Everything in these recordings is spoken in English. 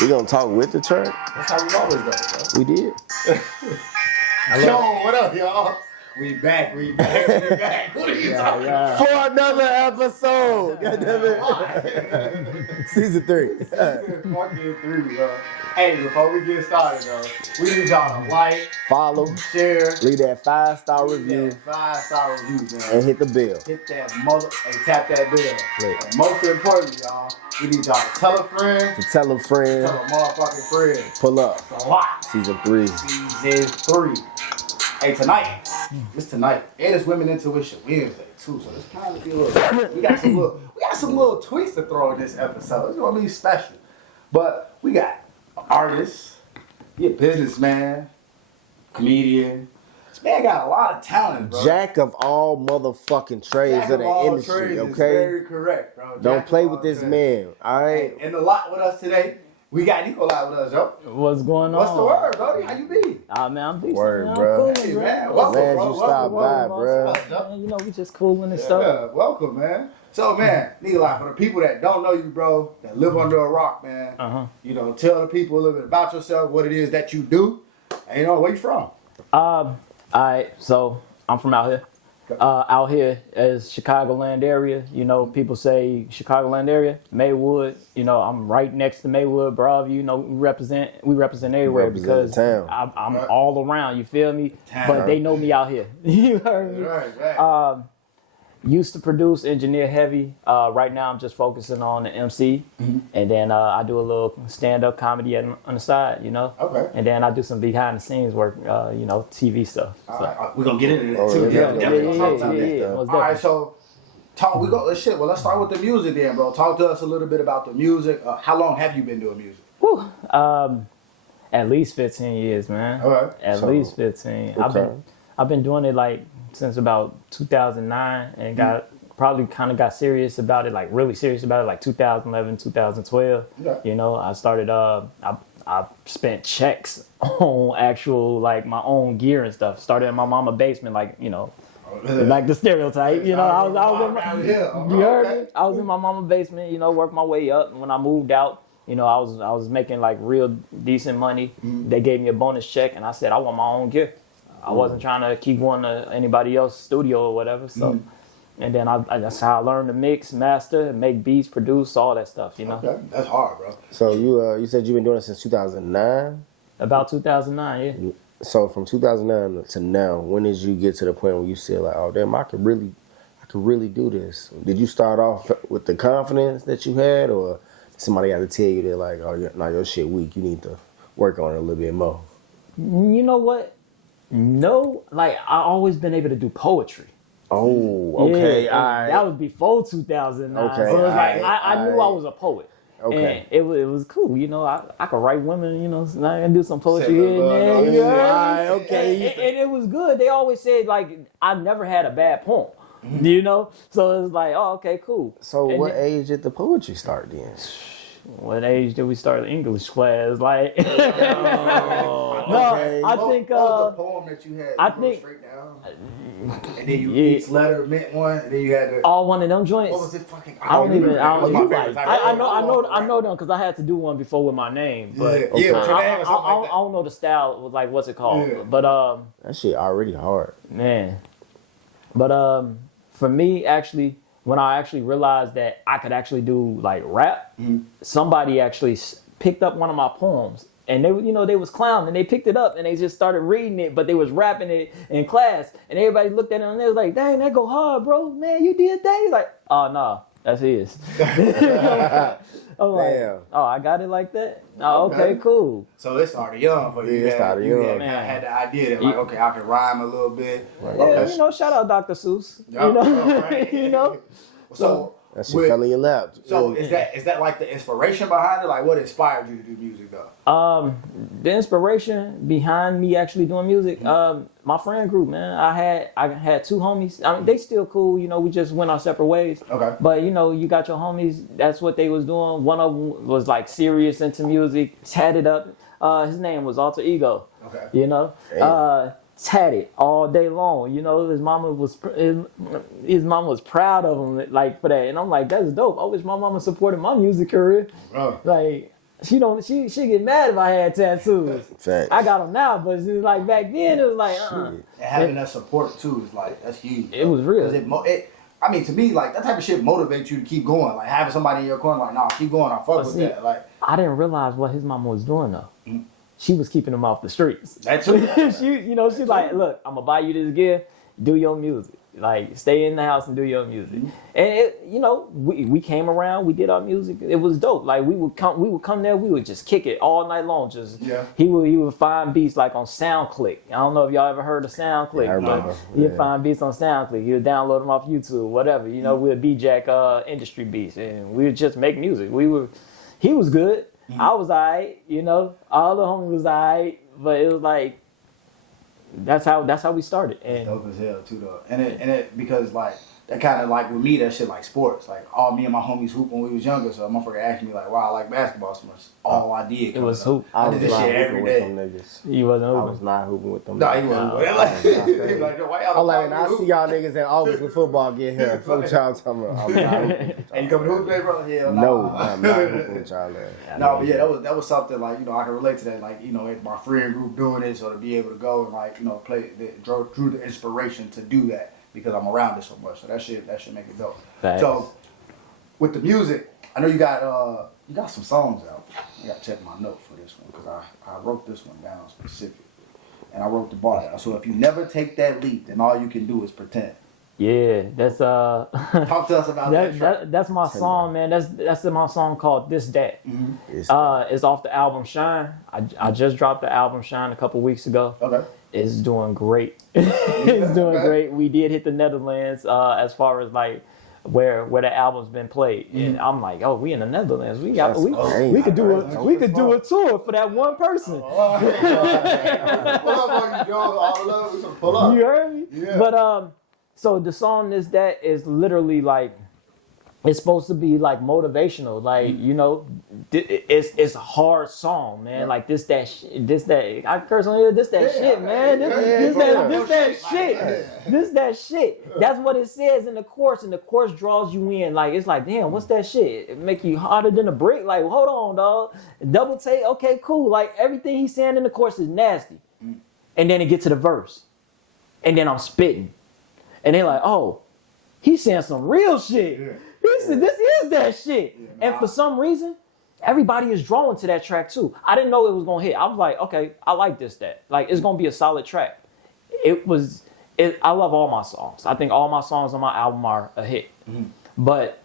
We gonna talk with the track? That's how we always go, bro. We did. Yo, what up, y'all? We back. What are you talking about? For another episode. God damn it. Season 3. Fucking 3, bro. Hey, before we get started, though, we need y'all to like, follow, share, leave that 5-star review, 5-star review, man, and hit the bell. Hit that tap that bell. And most importantly, y'all, we need y'all to tell a friend, tell a friend, tell a motherfucking friend. Pull up. It's a lot. Season 3. Hey, tonight, it's tonight, and it's Women Intuition Wednesday too. So it's kind of be a little. We got some little tweaks to throw in this episode. It's gonna be special, but we got an artist, he a businessman, comedian. This man got a lot of talent, bro. Jack of all motherfucking trades of the industry. Okay, very correct, bro. Don't play with this man. All right. And a lot with us today. We got Nikoli with us, yo. What's going on? What's the word, buddy? How you be? Man, I'm decent. Word, man. bro. I'm cool, Hey, bro. man. Welcome, Glad bro. you stopped by, bro. Man, you know, we just cooling and stuff. Yeah, welcome, man. So, man, Nikoli, for the people that don't know you, bro, that live under a rock, man, you know, tell the people a little bit about yourself, what it is that you do, and you know, where you from? All right, so I'm from out here. Out here is Chicagoland area. You know, people say Chicagoland area, Maywood. You know, I'm right next to Maywood, Broadview. You know, we represent everywhere because I'm all around. You feel me? But they know me out here. You heard me? Right. Used to produce, engineer heavy. Right now, I'm just focusing on the MC, and then I do a little stand-up comedy on the side, you know. Okay. And then I do some behind-the-scenes work, you know, TV stuff. So. All right. We're gonna get into that too. Yeah. All right, so we go. Shit. Well, let's start with the music then, bro. Talk to us a little bit about the music. How long have you been doing music? Whew. At least 15 years, man. All right. At least 15. Okay. I've been doing it like since about 2009 and got serious about it, like really serious about it, like 2011, 2012. Yeah. You know, I started, I spent checks on actual, like my own gear and stuff. Started in my mama's basement, like, you know, like the stereotype, you know, I was in my mama's basement, you know, worked my way up. And when I moved out, you know, I was making like real decent money. They gave me a bonus check and I said, I want my own gear. I wasn't trying to keep going to anybody else's studio or whatever. So, and then that's how I learned to mix, master, make beats, produce, all that stuff. You know. Okay. That's hard, bro. So you said you've been doing it since 2009. About 2009, yeah. So from 2009 to now, when did you get to the point where you said like, oh damn, I could really do this? Did you start off with the confidence that you had, or somebody got to tell you that like, oh, no, your shit weak, you need to work on it a little bit more? You know what? No, like I always been able to do poetry. Oh, okay. Yeah, that was before 2009. Okay, So it was like I knew I was a poet. Okay. And it was cool, you know. I could write women, you know. So I can do some poetry here and there. You know? Okay. And it was good. They always said like I never had a bad poem. You know, so it was like, oh, okay, cool. So what age did the poetry start then? What age did we start English class? Like, okay. I think. What was the poem that you had? I think straight down, and then each letter meant one, and then you had to. All one of them joints. What was it? Fucking. I don't even. I know know them because I had to do one before with my name. But yeah, I don't know the style. Like what's it called? Yeah. But that shit already hard, man. But for me, actually, when I actually realized that I could actually do like rap, somebody actually picked up one of my poems and they was clowning and they picked it up and they just started reading it, but they was rapping it in class and everybody looked at it and they was like, dang, that go hard, bro, man, you did that? He's like, oh, no, that's his. I'm like, oh, I got it like that? Oh, okay, cool. So it started young for you. Yeah, it started young. I had the idea that like, okay, I can rhyme a little bit. Right. Yeah, you know, shout out Dr. Seuss. You know, right. You know. So that shit fell in your lap. So is that like the inspiration behind it? Like what inspired you to do music though? The inspiration behind me actually doing music, my friend group, man. I had two homies. I mean, they still cool. You know, we just went our separate ways. Okay. But you know, you got your homies. That's what they was doing. One of them was like serious into music, tatted up. His name was Alter Ego. Okay. You know. Tatted all day long, you know. His mama was proud of him, like for that. And I'm like, that's dope. I wish my mama supported my music career. Oh. Like she get mad if I had tattoos. Facts. I got them now, but it's like back then it was like, Shit. And having that support too is like that's huge. It was real. 'Cause I mean, to me, like that type of shit motivates you to keep going. Like having somebody in your corner, like, nah, keep going. I fuck with see, that. Like I didn't realize what his mama was doing though. Mm. She was keeping him off the streets. that's it. She's like, look, I'm gonna buy you this gift. Do your music. Like, stay in the house and do your music. Mm-hmm. And we came around, we did our music. It was dope. Like we would come there, we would just kick it all night long. He would find beats like on SoundClick. I don't know if y'all ever heard of SoundClick. Yeah, I remember. He'd find beats on SoundClick. He would download them off YouTube, whatever. We'd B-Jack industry beats, and we would just make music. He was good. I was alright. All the homies was alright, but it was like that's how we started. And Dope as hell too though. And it because like that kind of like with me that shit like sports. Like all me and my homies hoop when we was younger. So a motherfucker asked me like why I like basketball so much. All I did. it was up. hoop. I I was did this not shit hooping every with day. them niggas. He wasn't I hooping. was not hooping with them. No, he niggas. wasn't. Like, he like, why y'all I'm like, and I hoop? see y'all niggas in August when football get here. What y'all talking about? I'm not hooping with And you coming to hoop today, bro? Hell No, nah. I'm not hooping with y'all. No, but yeah, that was something like I can relate to that. Like my friend group doing it, so to be able to go and like play, drew the inspiration to do that because I'm around it so much. So that shit make it dope. Facts. So with the music, I know you got some songs out. I got to check my note for this one because I wrote this one down specifically, and I wrote the bar down. So if you never take that leap, then all you can do is pretend. Yeah, that's Talk to us about that track. that's my song, man. That's my song called This That. Mm-hmm. It's off the album Shine. I just dropped the album Shine a couple weeks ago. Okay. It's doing great. It's doing great. We did hit the Netherlands as far as like where the album's been played, and I'm like, oh, we in the Netherlands. We could do a tour for that one person. Pull up on you, Joe. All love. We gonna pull up. You heard me? Yeah. But so the song is literally like it's supposed to be like motivational, like it's a hard song, man. Yeah. Like this that I curse on here. This that shit, man. This that shit. That's what it says in the chorus, and the chorus draws you in. Like it's like, damn, what's that shit? It make you harder than a brick. Like hold on, dog. Double take. Okay, cool. Like everything he's saying in the chorus is nasty, and then it gets to the verse, and then I'm spitting, and they're like, oh, he's saying some real shit. Yeah. This is that shit. Yeah, and for some reason, everybody is drawn to that track too. I didn't know it was gonna hit. I was like, okay, I like this, that. Like, it's gonna be a solid track. I love all my songs. I think all my songs on my album are a hit. Mm-hmm. But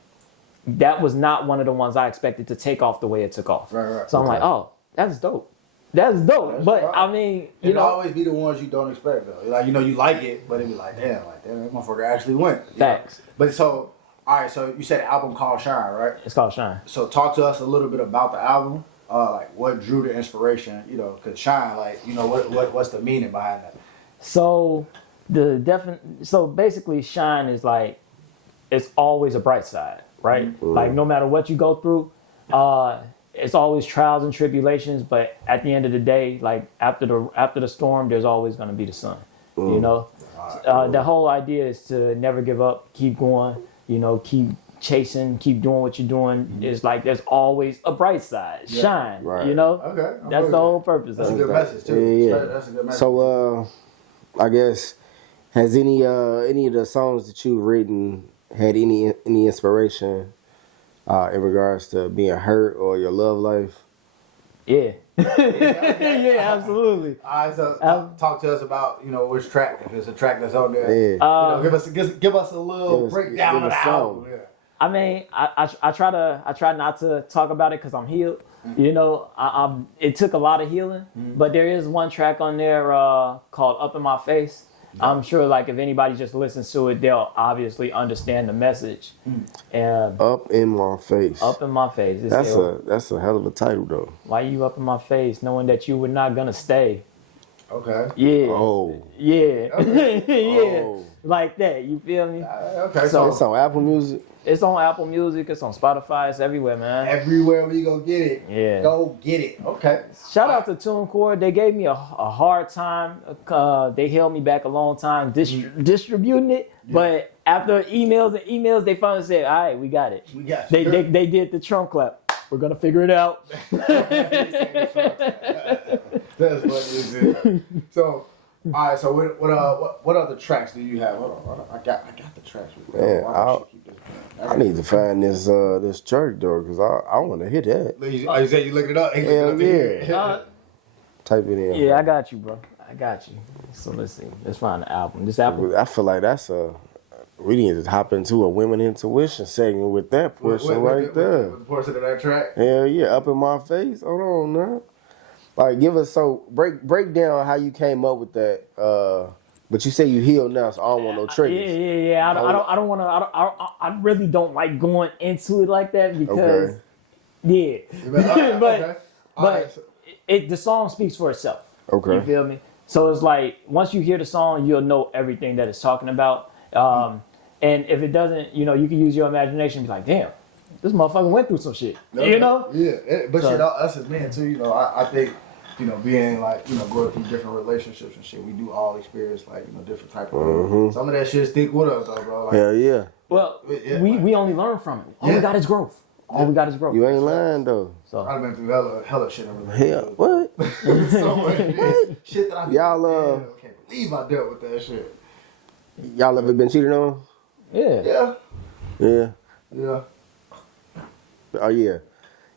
that was not one of the ones I expected to take off the way it took off. Right. So I'm like, oh, that's dope. That's dope. But right. I mean, it'll always be the ones you don't expect though. Like, you like it, but it'd be like, damn, that motherfucker actually went. Facts. But so, all right, so you said the album called Shine, right? It's called Shine. So talk to us a little bit about the album. Like what drew the inspiration, because Shine, like, what's the meaning behind that? So basically Shine is like, it's always a bright side, right? Mm-hmm. Like no matter what you go through, it's always trials and tribulations, but at the end of the day, like after the storm, there's always going to be the sun, The whole idea is to never give up, keep going, keep chasing, keep doing what you're doing. Mm-hmm. It's like there's always a bright side, shine, right. Okay. That's the whole purpose. That's a good message too. Yeah. That's a good message. So, I guess, has any of the songs that you've written had any inspiration in regards to being hurt or your love life? Yeah. Yeah, absolutely. All right, so talk to us about which track, if it's a track that's on there. Yeah. Give us a little breakdown of the album. Yeah. I mean, I try not to talk about it because I'm healed. Mm-hmm. It took a lot of healing, but there is one track on there called "Up in My Face." Yeah. I'm sure, like, if anybody just listens to it, they'll obviously understand the message. And Up in My Face. Up in my face. That's a hell of a title, though. Why you up in my face, knowing that you were not gonna stay? Okay. Yeah. Oh. Yeah. Okay. Yeah. Oh. Like that. You feel me? Okay. So it's on Apple Music. It's on Apple Music. It's on Spotify. It's everywhere, man. Everywhere we go get it. Yeah. Go get it. Okay. Shout out to TuneCore. They gave me a hard time. They held me back a long time distributing it. Yeah. But after emails, they finally said, "All right, we got it." We got you. They did the Trump clap. We're gonna figure it out. That's funny as hell. So, all right. So what other tracks do you have? Hold on. I got the tracks. Man, I need to find this church though, cause I want to hit that. You said you looked it up? Hell yeah. Type it in. Yeah, I got you, bro. I got you. So let's see. Let's find the album. This album. I feel like we need to hop into a women intuition segment with that portion right there. With the portion of that track? Hell yeah, up in my face. Hold on now. Like, break down how you came up with that. But you say you healed now, so I don't want no triggers. Yeah. I don't want to. I really don't like going into it like that because, but the song speaks for itself. Okay. You feel me? So it's like once you hear the song, you'll know everything that it's talking about. And if it doesn't, you can use your imagination and be like, damn, this motherfucker went through some shit. Okay. You know? Yeah. But shit, us as men too, I think, being like, going through different relationships and shit, we do all experience like, different type of some of that shit stick with us though, bro. Like, Hell yeah. Well, we only learn from it. All we got is growth. You ain't lying though. So I've been through hella shit in relationships. Hell, what? So much shit that I can't believe I dealt with that shit. Y'all ever been cheated on? yeah. Yeah. Yeah. Oh yeah.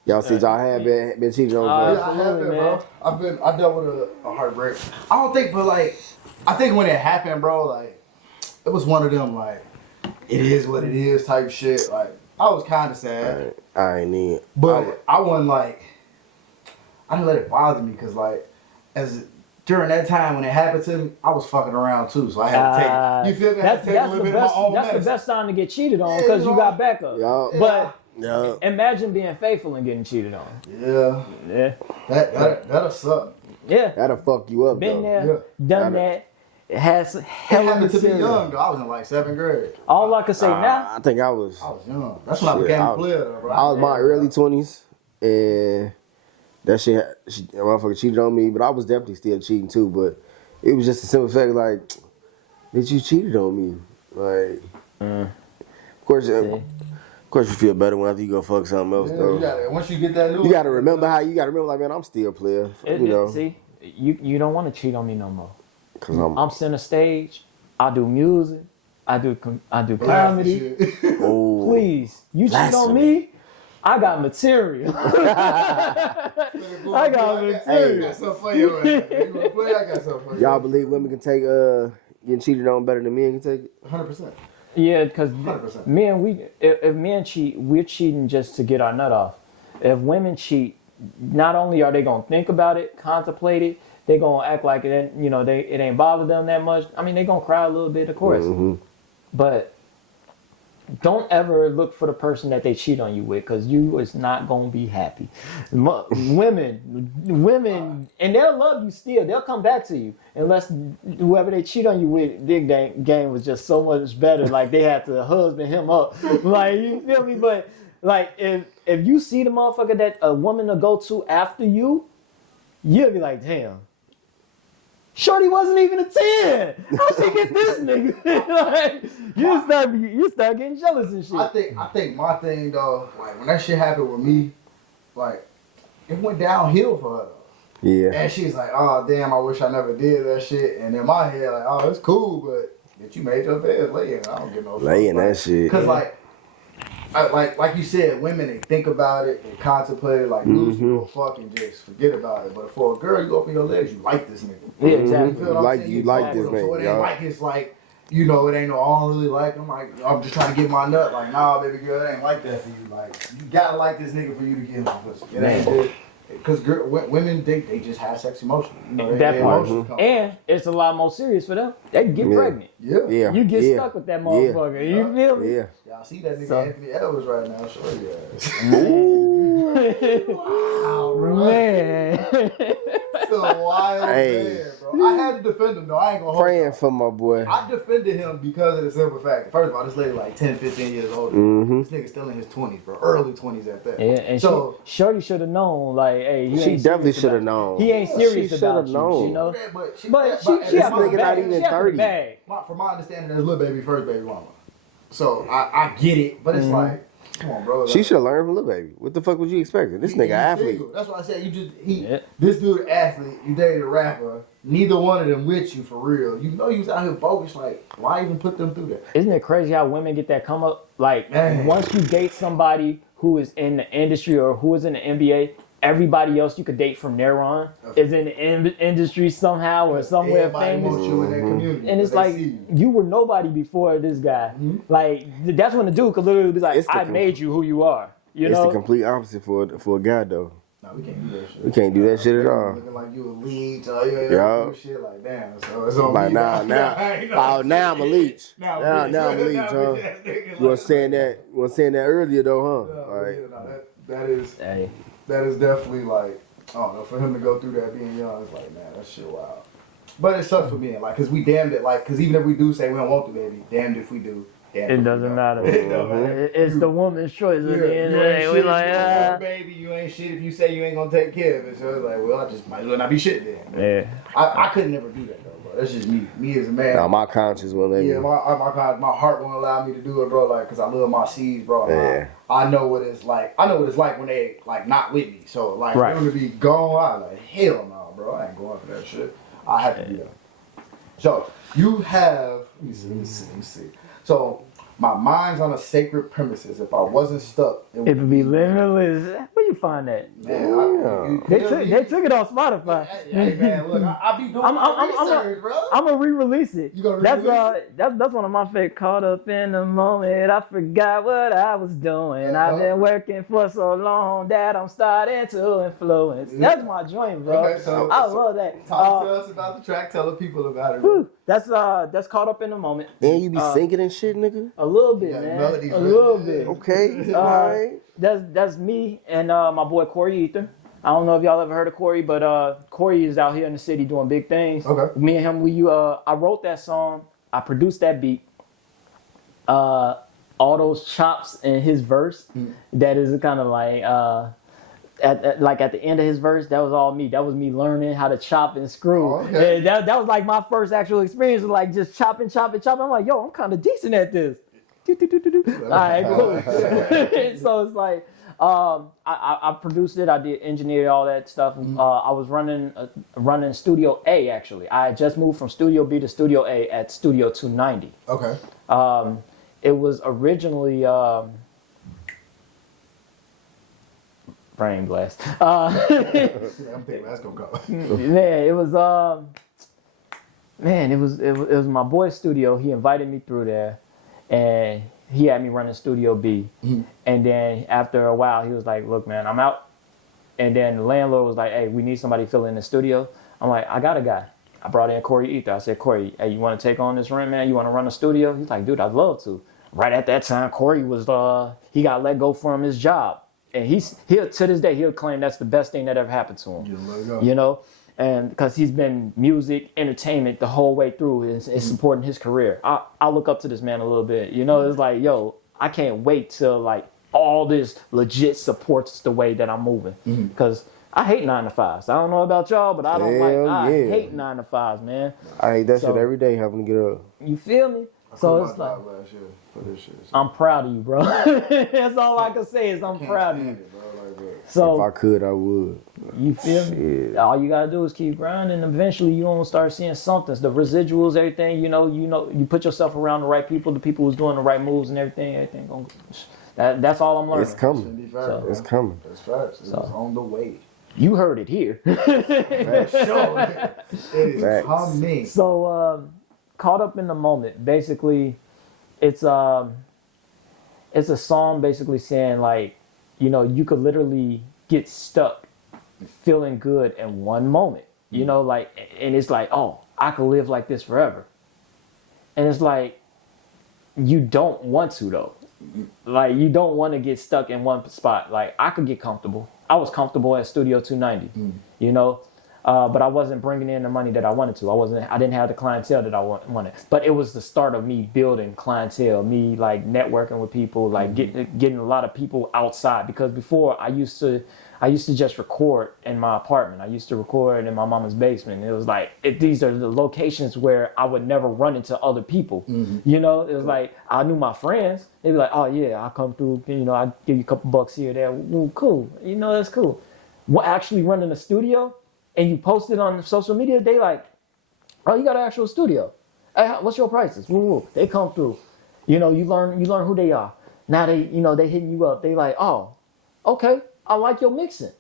Y'all see y'all have been cheated on. Yeah, I have been, bro. I dealt with a heartbreak. I don't think, but like, I think when it happened, bro, like, it was one of them, like, it is what it is type shit. Like, I was kind of sad. I ain't need. But I wasn't like, I didn't let it bother me because, like, during that time when it happened to me, I was fucking around too. So I had to take, you feel me? I had to take a little bit of my own That's the medicine. best time to get cheated on because you got backup. Yeah. But Yeah. imagine being faithful and getting cheated on. Yeah. Yeah. That'll suck. Yeah. That'll fuck you up. Been though. there, done that. It has It hell of happened to be material. young, though. I was in like 7th grade. All I can say now, I think I was young. That's when I became a player, though, bro. I was my early 20s, and that shit, a motherfucker cheated on me, but I was definitely still cheating too. But it was just a simple fact, like, bitch, you cheated on me. Like, of course, you feel better when after you go fuck something else, though. Once you get that new, You gotta remember, like, man, I'm still a player. See, you don't want to cheat on me no more. Cause I'm center stage. I do music. I do comedy. Oh, Please, you cheat on me, I got material. I got material. I got something for you. You wanna play? I got something for you. y'all believe women can take getting cheated on better than men can take it? 100%. Yeah, because 100%. if men cheat, we're cheating just to get our nut off. If women cheat, not only are they gonna think about it, contemplate it, they gonna act like it ain't bother them that much. I mean, they gonna cry a little bit, of course, but don't ever look for the person that they cheat on you with, because you is not gonna be happy. Women, and they'll love you still. They'll come back to you unless whoever they cheat on you with, their game was just so much better. Like they had to husband him up. Like, you feel me? But like if you see the motherfucker that a woman will go to after you, you'll be like, damn. Shorty wasn't even a 10. How she get this nigga? Like, you start getting jealous and shit. I think my thing though, like when that shit happened with me, like it went downhill for her though. Yeah. And she's like, oh damn, I wish I never did that shit. And in my head, like, oh, it's cool, but you made your bed laying. I don't get no fuck. Laying that shit. Cause like you said, women, they think about it, they contemplate it, like, dudes, you go fucking just forget about it. But for a girl, you open your legs, you like this nigga. Yeah, exactly. You feel what I'm saying? You like this So it nigga, ain't like it's like, it ain't no, I don't really like him. Like, I'm just trying to get my nut. Like, nah, baby girl, it ain't like that for you. Like, you gotta like this nigga for you to get him pussy. It ain't good. Because women, they just have sex emotion. That part. And it's a lot more serious for them. They can get pregnant. Yeah. You get stuck with that motherfucker. You feel me? Yeah. Y'all see that nigga Anthony Edwards right now. Sure, Wow, man. It's a wild man, bro. I had to defend him, though. I ain't gonna hold Praying him. for my boy. I defended him because of the simple fact. First of all, this lady like 10, 15 years older. This nigga still in his 20s, bro. Early 20s at that. Yeah, and so Shorty should have known, like, hey, he She ain't definitely serious should have about known. you. He ain't serious She about shoulda known. you know? But she this nigga not even 30. From my understanding, that's little baby first baby mama. So I get it, but it's like, Come on, bro. She should have learned from Lil Baby. What the fuck was you expecting? This nigga athlete. Single. That's why I said this dude athlete, you dated a rapper, neither one of them with you for real. You know you was out here bogus, like, why even put them through that? Isn't it crazy how women get that come up? Like, once you date somebody who is in the industry or who is in the NBA, everybody else you could date from there on is in the industry somehow or somewhere famous. Wants you in that community, and it's like, you were nobody before this guy. Like, that's when the dude could literally be like, I made you who you are. You know? It's the complete opposite for a guy, though. No, we can't do that shit. We can't do that shit at all. Looking like you a leech, do shit like damn. So it's on like me. now I'm a leach. Now I'm a leech, huh? You were saying that earlier though, huh? Like, that is definitely like, I don't know, for him to go through that being young, it's like, man, that shit wild. But it sucks for me, like, cause we damned it, like, cause even if we do say we don't want the baby, damned if we do. It doesn't matter. It's the woman's choice at the end of the day. We like, baby, you ain't shit if you say you ain't gonna take care of it. So it's like, well, I just might as well not be shit then. Yeah. I could never do that though, bro. That's just me. Me as a man. Now my conscience won't let me. Yeah, my heart won't allow me to do it, bro. Like, cause I love my seeds, bro. Yeah. I know what it's like. I know what it's like when they like not with me. So like, right. They're gonna be gone. I'm like, hell no, bro. I ain't going for that shit. I have to do that. So you have. Let me see. So. My mind's on a sacred premises. If I wasn't stuck, it would be limitless. Where you find that? Man, they took it on Spotify. Hey man, look, I be doing research, bro. I'm gonna re-release it. You gonna re-release it? That's one of my favorite. Caught up in the moment, I forgot what I was doing. I've been working for so long that I'm starting to influence. That's my joint, bro. Okay, I love that. Talk to us about the track. Tell the people about it. Bro. That's Caught Up in the Moment. And you be singing and shit, nigga? A little bit, man. A little bit. Okay. All right. That's me and my boy Corey Ether. I don't know if y'all ever heard of Corey, but Corey is out here in the city doing big things. Okay. Me and him, I wrote that song. I produced that beat. All those chops in his verse, that is kind of like at the end of his verse, that was all me. That was me learning how to chop and screw. Oh, okay. That was like my first actual experience of like just chopping. I'm like, yo, I'm kind of decent at this. All right, cool. So it's like, I produced it. I did engineer all that stuff. I was running Studio A actually. I had just moved from Studio B to Studio A at Studio 290. Okay. It was originally. Brain blast. I'm thinking that's gonna go. It was my boy's studio. He invited me through there, and he had me running Studio B. And then after a while, he was like, "Look, man, I'm out." And then the landlord was like, "Hey, we need somebody to fill in the studio." I'm like, "I got a guy." I brought in Corey Ether. I said, "Corey, hey, you want to take on this rent, man? You want to run a studio?" He's like, "Dude, I'd love to." Right at that time, Corey was he got let go from his job. And he'll to this day he'll claim that's the best thing that ever happened to him. You know, and because he's been music, entertainment the whole way through, is supporting his career. I look up to this man a little bit. You know, it's like, yo, I can't wait till like all this legit supports the way that I'm moving. Because I hate 9 to 5s. I don't know about y'all, but I hate 9 to 5s, man. I hate that shit every day having to get up. You feel me? So it's like, I'm proud of you, bro. That's all I can say is I'm proud of you. So if I could, I would. You feel me? All you gotta do is keep grinding. Eventually, you gonna start seeing something. The residuals, everything. You know. You put yourself around the right people, the people who's doing the right moves and everything. Everything gonna. That's all I'm learning. It's coming. It's coming. That's facts. It's on the way. You heard it here. It is coming. So. Caught Up in the Moment, basically, it's a song basically saying like, you know, you could literally get stuck feeling good in one moment, you know, like, and it's like, oh, I could live like this forever. And it's like, you don't want to though. Like, you don't want to get stuck in one spot. Like, I could get comfortable. I was comfortable at Studio 290, you know. But I wasn't bringing in the money that I wanted to. I didn't have the clientele that I wanted. But it was the start of me building clientele, me like networking with people, like getting a lot of people outside. Because before I used to I used to just record in my apartment. I used to record in my mama's basement. It was like, these are the locations where I would never run into other people. You know, it was like, I knew my friends. They'd be like, oh yeah, I'll come through. You know, I give you a couple bucks here or there. Well, cool. You know, that's cool. What, actually running a studio and you post it on social media, they like, oh, you got an actual studio. Hey, what's your prices? Woo, woo. They come through. You know, you learn who they are. Now they hitting you up. They like, oh, okay, I like your mixing.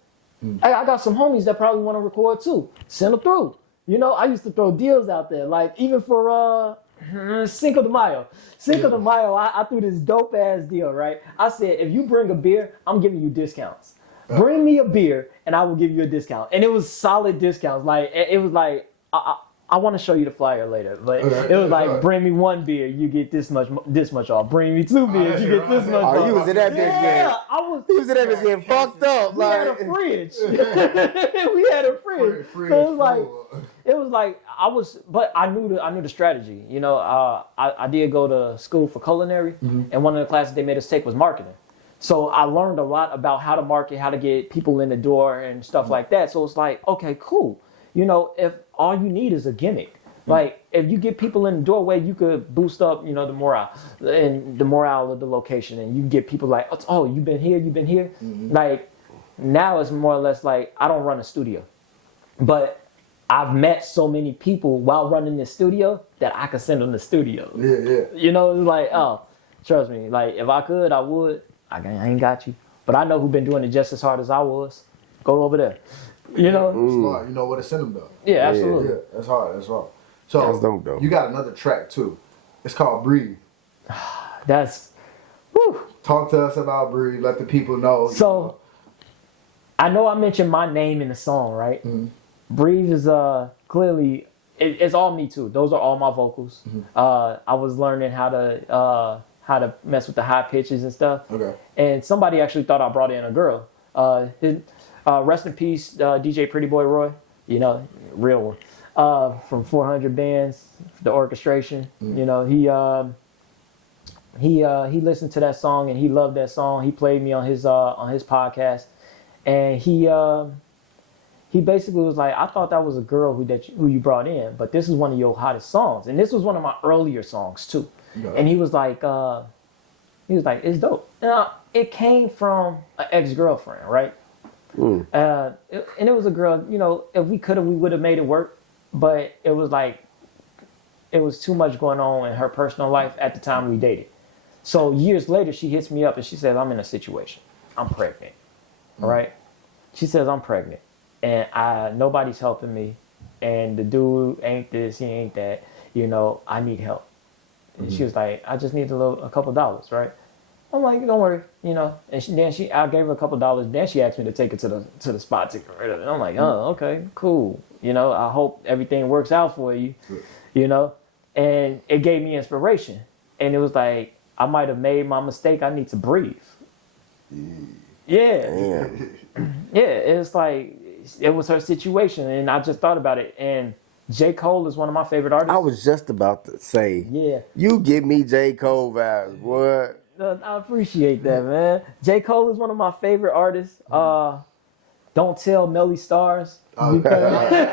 Hey, I got some homies that probably want to record too. Send them through. You know, I used to throw deals out there, like even for Cinco de Mayo. Cinco de Mayo, I threw this dope ass deal, right? I said, if you bring a beer, I'm giving you discounts. Bring me a beer and I will give you a discount. And it was solid discounts. Like it was like I want to show you the flyer later, but it was like, bring me one beer, you get this much off. Bring me two beers, you get this much off. Oh, you was in that bitch game. He was in that bitch getting fucked up. We had a fridge. We had a fridge. So it was like but I knew the strategy. You know, I did go to school for culinary, and one of the classes they made us take was marketing. So I learned a lot about how to market, how to get people in the door and stuff like that. So it's like, okay, cool. You know, if all you need is a gimmick, like if you get people in the doorway, you could boost up, you know, the morale of the location, and you can get people like, oh, you've been here. Like now it's more or less like I don't run a studio, but I've met so many people while running this studio that I could send them to studios. Yeah. You know, it's like, oh, trust me, like if I could, I would. I ain't got you, but I know who've been doing it just as hard as I was. Go over there. You know, smart. You know where to send them though. Yeah, absolutely. Yeah, that's hard. So you got another track too. It's called Breathe. That's. Whew. Talk to us about Breathe. Let the people know. So, I know I mentioned my name in the song, right? Breathe is clearly it's all me too. Those are all my vocals. I was learning how to mess with the high pitches and stuff. Okay. And somebody actually thought I brought in a girl. Rest in peace, DJ Pretty Boy Roy. You know, real one. From 400 Bands, the orchestration. You know, he listened to that song and he loved that song. He played me on his podcast, and he basically was like, I thought that was a girl who you brought in, but this is one of your hottest songs, and this was one of my earlier songs too. Okay. And he was like, it's dope. Now it came from an ex-girlfriend, right? And it was a girl, you know, if we could have, we would have made it work. But it was like, it was too much going on in her personal life at the time we dated. So years later, she hits me up and she says, I'm in a situation. I'm pregnant, right? She says, I'm pregnant and nobody's helping me. And the dude ain't this, he ain't that, you know, I need help. And she was like, I just need a couple dollars, right? I'm like, don't worry, you know. And I gave her a couple dollars. Then she asked me to take her to the spot to get rid of it. I'm like, oh, okay, cool. You know, I hope everything works out for you, you know. And it gave me inspiration. And it was like, I might have made my mistake. I need to breathe. Yeah. Yeah, it's like, it was her situation. And I just thought about it. And J. Cole is one of my favorite artists. I was just about to say, yeah, you give me J. Cole vibes, what? I appreciate that, man. J. Cole is one of my favorite artists. Don't tell Melly Stars. Because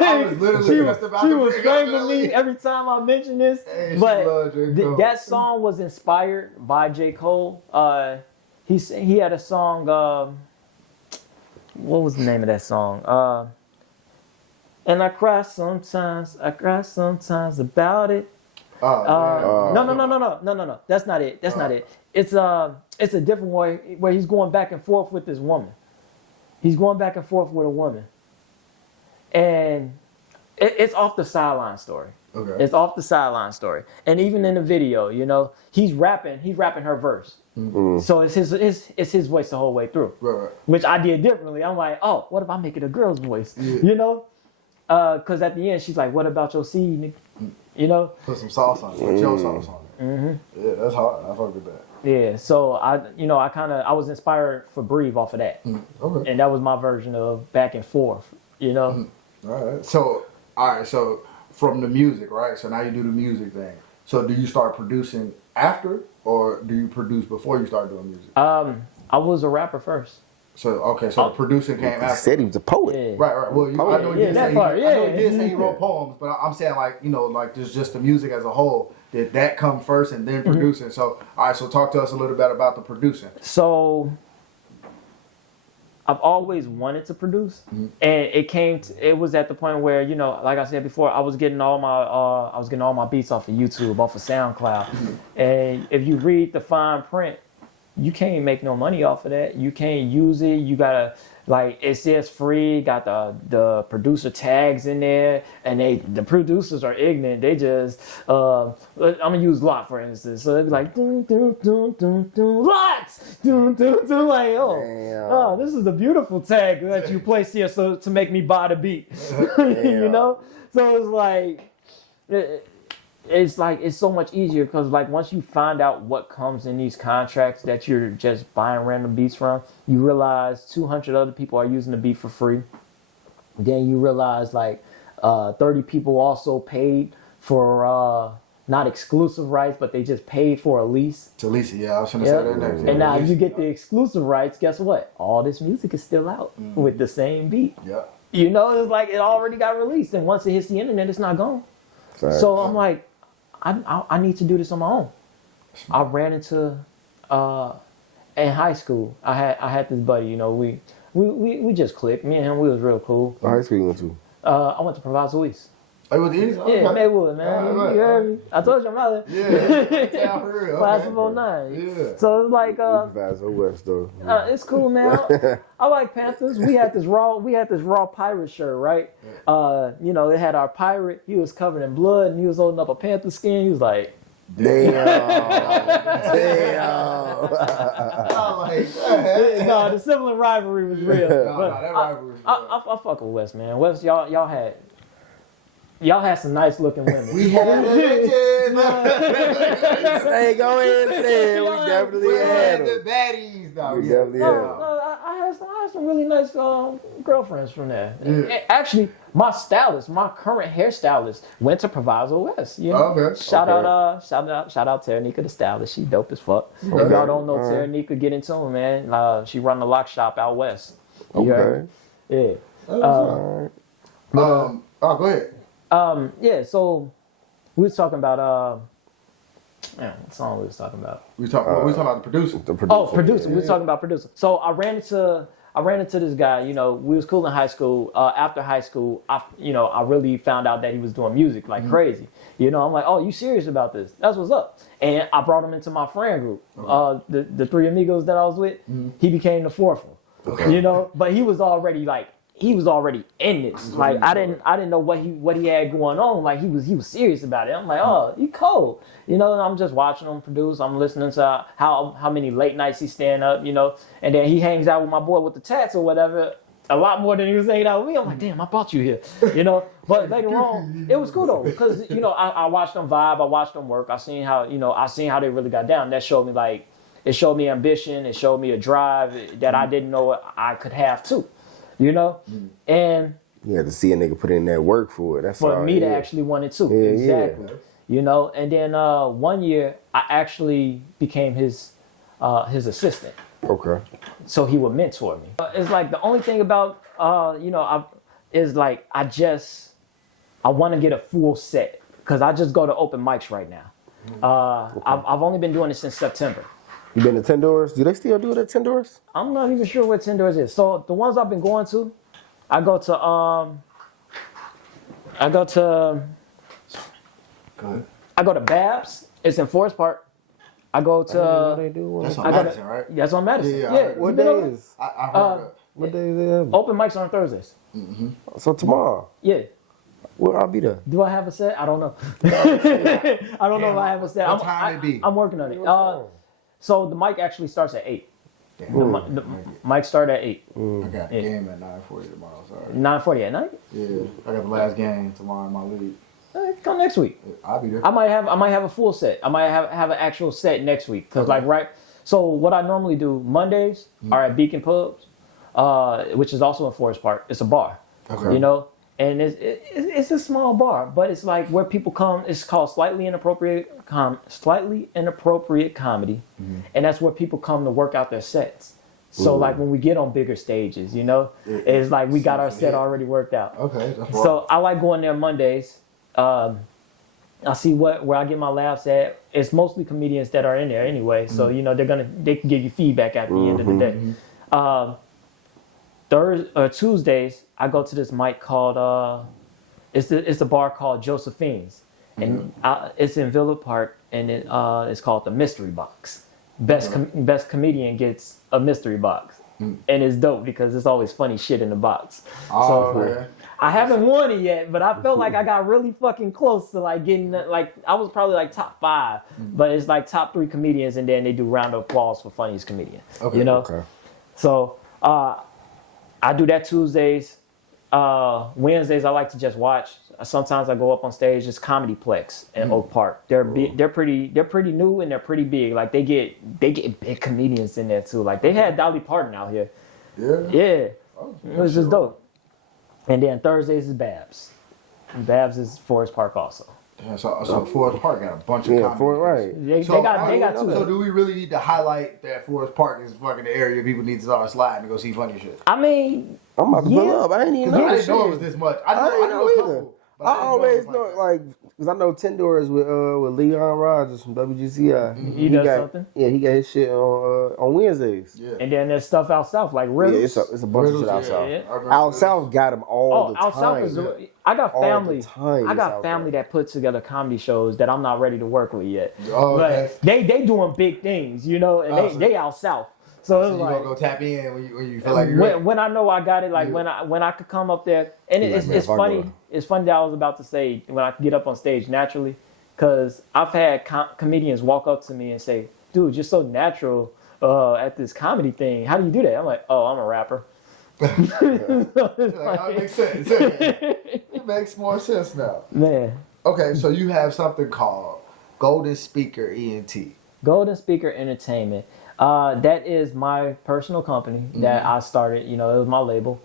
I was literally just about she to was bring up strangling Melly. me every time I mention this. Hey, but that song was inspired by J. Cole. He had a song. What was the name of that song? And I cry sometimes about it. No. That's not it. Not it. It's a different way where he's going back and forth with this woman. He's going back and forth with a woman, and it's off the Sideline Story. Okay. It's off the Sideline Story, and even in the video, you know, he's rapping her verse. So it's his voice the whole way through. Right. Which I did differently. I'm like, oh, what if I make it a girl's voice? You know. Because at the end, she's like, what about your seed? You know? Put some sauce on it. Put your sauce on it. Yeah, that's hard. I fuck with that. Yeah, so I was inspired for Breathe off of that. Okay. And that was my version of back and forth, you know? All right. So from the music, right? So now you do the music thing. So do you start producing after, or do you produce before you start doing music? I was a rapper first. So the producing came He after. said he was a poet. Yeah. Right. Well, I know he Yeah, did that say part, I know he yeah. did say he wrote poems, but I'm saying like there's just the music as a whole. Did that come first and then producing? So all right, so talk to us a little bit about the producing. So I've always wanted to produce, and it was at the point where, you know, like I said before, I was getting all my beats off of YouTube, off of SoundCloud, and if you read the fine print, you can't make no money off of that. You can't use it. You gotta, like, it says free, got the producer tags in there, and the producers are ignorant. They just I'm gonna use Lot for instance. So they'd be like dun, dun, dun, dun, dun, Lots, dun, dun, dun, like oh, this is the beautiful tag that you placed here so to make me buy the beat. You know? So it's like it's so much easier because, like, once you find out what comes in these contracts that you're just buying random beats from, you realize 200 other people are using the beat for free. Then you realize, like, 30 people also paid for not exclusive rights, but they just paid for a lease. To Lisa, yeah, I was gonna say that next. And now if you get the exclusive rights, guess what? All this music is still out with the same beat. Yeah. You know, it's like it already got released, and once it hits the internet, it's not gone. Fact. So I'm like, I need to do this on my own. I ran into in high school. I had this buddy. You know, we just clicked. Me and him, we was real cool. What high school you went to? I went to Proviso East. Oh, with these? Yeah, Maywood, man. You heard me? I told you I'm out there. Yeah, for real. Class of 09. Yeah. So it's like Vaso West though. it's cool, man. I like Panthers. We had this raw pirate shirt, right? You know, it had our pirate. He was covered in blood, and he was holding up a panther skin. He was like, Damn. no, the sibling rivalry was real. But that rivalry was real. I fuck with West, man. West, y'all had some nice looking women. We had Hey, go ahead and say it. We definitely had the them. baddies, though. We definitely had them. No, I had some really nice girlfriends from there. Yeah. Actually, my current hairstylist, went to Proviso West. You know? Okay. Shout out Taranika the stylist. She dope as fuck. If y'all don't know Taranika, get into her, man. She run the lock shop out west. You heard? Yeah. Oh, go ahead. Yeah. So we was talking about what song we was talking about? We talking about the producer. The producer. Oh, producer. We were talking about producer. So I ran into this guy. You know, we was cool in high school. After high school, I really found out that he was doing music like crazy. You know, I'm like, oh, you serious about this? That's what's up. And I brought him into my friend group. The three amigos that I was with. He became the fourth one. Okay. You know, but he was already in this. Like I didn't know what he had going on. Like he was serious about it. I'm like, oh, you cold. You know, and I'm just watching him produce. I'm listening to how many late nights he's staying up, you know. And then he hangs out with my boy with the tats or whatever, a lot more than he was hanging out with me. I'm like, damn, I brought you here. You know? But later on, it was cool though. Because, you know, I watched them vibe, I watched them work, I seen how they really got down. That showed me it showed me ambition, it showed me a drive that I didn't know I could have too. You know? And You had to see a nigga put in that work for it. That's for all me it to is. actually want it too. Yeah, Exactly. yeah. You know, and then 1 year I actually became his assistant. Okay. So he would mentor me. It's like the only thing about I want to get a full set because I just go to open mics right now. I've only been doing it since September. You been to 10 Doors? Do they still do it at 10 Doors? I'm not even sure what 10 Doors is. So the ones I've been going to, I go to Babs. It's in Forest Park. I go to. They do. That's on I got Madison, right? That's on Madison. Yeah, Yeah. I heard. What You been over there? days? I heard that. What days they have? Open mics on Thursdays. So tomorrow. Yeah. Well, I'll be there. Do I have a set? I don't know. I don't know if I have a set. What time it be? I'm working on it. So the mic actually starts at 8. The mic start at 8. I got a game at 9:40 tomorrow. Sorry. 9:40 at night. Yeah, I got the last game tomorrow in my league. Come next week. I'll be there. I might have a full set. I might have an actual set next week. Cause so what I normally do Mondays are at Beacon Pubs, which is also in Forest Park. It's a bar. Okay. You know, and it's a small bar, but it's like where people come. It's called Slightly Inappropriate Comedy, and that's where people come to work out their sets. So like when we get on bigger stages, you know, it's like we got our set already worked out. Okay, that's So I like going there Mondays. I see where I get my laughs at. It's mostly comedians that are in there anyway. So you know they can give you feedback at the end of the day. Tuesdays I go to this mic called it's a bar called Josephine's, and it's in Villa Park, and it's called the Mystery Box. Best comedian gets a mystery box, and it's dope because it's always funny shit in the box. I haven't won it yet, but I felt like I got really fucking close to like getting like I was probably like top 5, but it's like top 3 comedians, and then they do round of applause for funniest comedian. You know, so I do that Tuesdays. Wednesdays I like to just watch. Sometimes I go up on stage. It's Comedy Plex in Oak Park. They're pretty new and they're pretty big. Like they get big comedians in there too. Like they had Dolly Parton out here. Yeah. Oh, It was just dope. And then Thursdays is Babs. And Babs is Forest Park also. Yeah, so Forest Park got a bunch of comedy. Right. They got two. So do we really need to highlight that Forest Park is fucking the area people need to start sliding to go see funny shit? I mean, I'm about to pull up. I ain't even know. I didn't know it was this much. I didn't know either. couple, but I didn't always know know, it was like, because I know 10 Doors with Leon Rogers from WGCI. He does something? Yeah, he got his shit on Wednesdays. Yeah. and then there's stuff out south like Riddles. Yeah, it's a bunch of shit out south. Yeah. Out south got them all the time. Out south is. I got All the family. time I it's got out family there. that put together comedy shows that I'm not ready to work with yet. Oh, but okay. they doing big things, you know, and they out south. So So it's you like gonna go tap in when you feel like you're ready? when I know I got it, like when I could come up there, and You're like, man, it's if I funny. go- It's funny that I was about to say when I get up on stage naturally, because I've had comedians walk up to me and say, "Dude, you're so natural at this comedy thing. How do you do that?" I'm like, "Oh, I'm a rapper." That makes sense. It makes more sense now. Man, Okay, so you have something called Golden Speaker ENT. Golden Speaker Entertainment. That is my personal company that I started. You know, it was my label.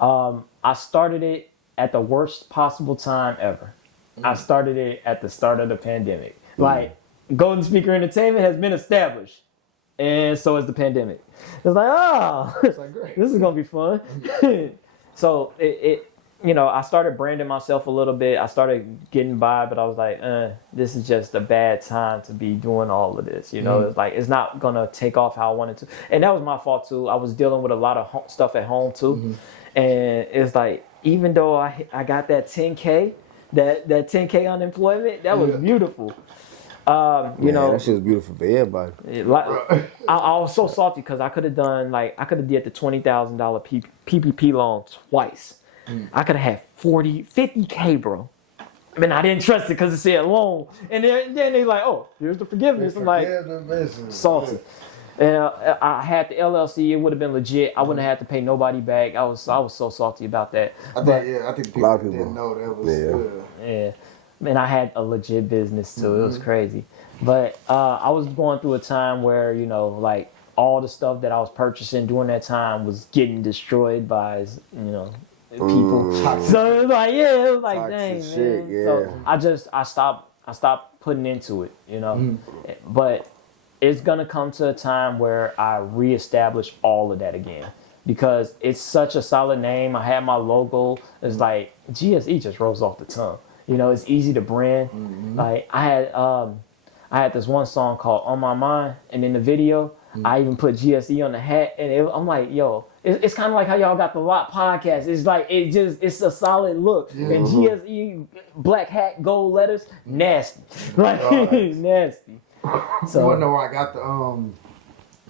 I started it at the worst possible time ever. I started it at the start of the pandemic. Like, Golden Speaker Entertainment has been established, and so is the pandemic. It's like, oh, It's like, great. this is gonna be fun. So it I started branding myself a little bit. I started getting by, but I was like, this is just a bad time to be doing all of this. You know, it's like it's not gonna take off how I wanted to, and that was my fault too. I was dealing with a lot of stuff at home too, and it's like even though I got that 10K, that 10K unemployment, that was beautiful. You know, that shit was beautiful for everybody. I was so salty because I could have done did the $20,000 PPP loan twice. I could have had 50K, bro. I mean, I didn't trust it because it said loan, and then they like, oh, here's the forgiveness. I'm like, salty. And I had the LLC. It would have been legit. I wouldn't have had to pay nobody back. I was so salty about that. I think people, A lot of people didn't know that was. Yeah. And I had a legit business too. It was crazy. But I was going through a time where, you know, like all the stuff that I was purchasing during that time was getting destroyed by, you know, people. So it was like, Toxic dang, shit, man. yeah. So I stopped putting into it, you know. But it's gonna come to a time where I reestablish all of that again. Because it's such a solid name. I had my logo. It's like GSE just rolls off the tongue. You know, it's easy to brand. Like I had this one song called "On My Mind," and in the video, I even put GSE on the hat, and I'm like, yo, it's kind of like how y'all got the Lot podcast. It's like it's a solid look, and GSE black hat, gold letters, nasty, like nasty. So you wanna know where I got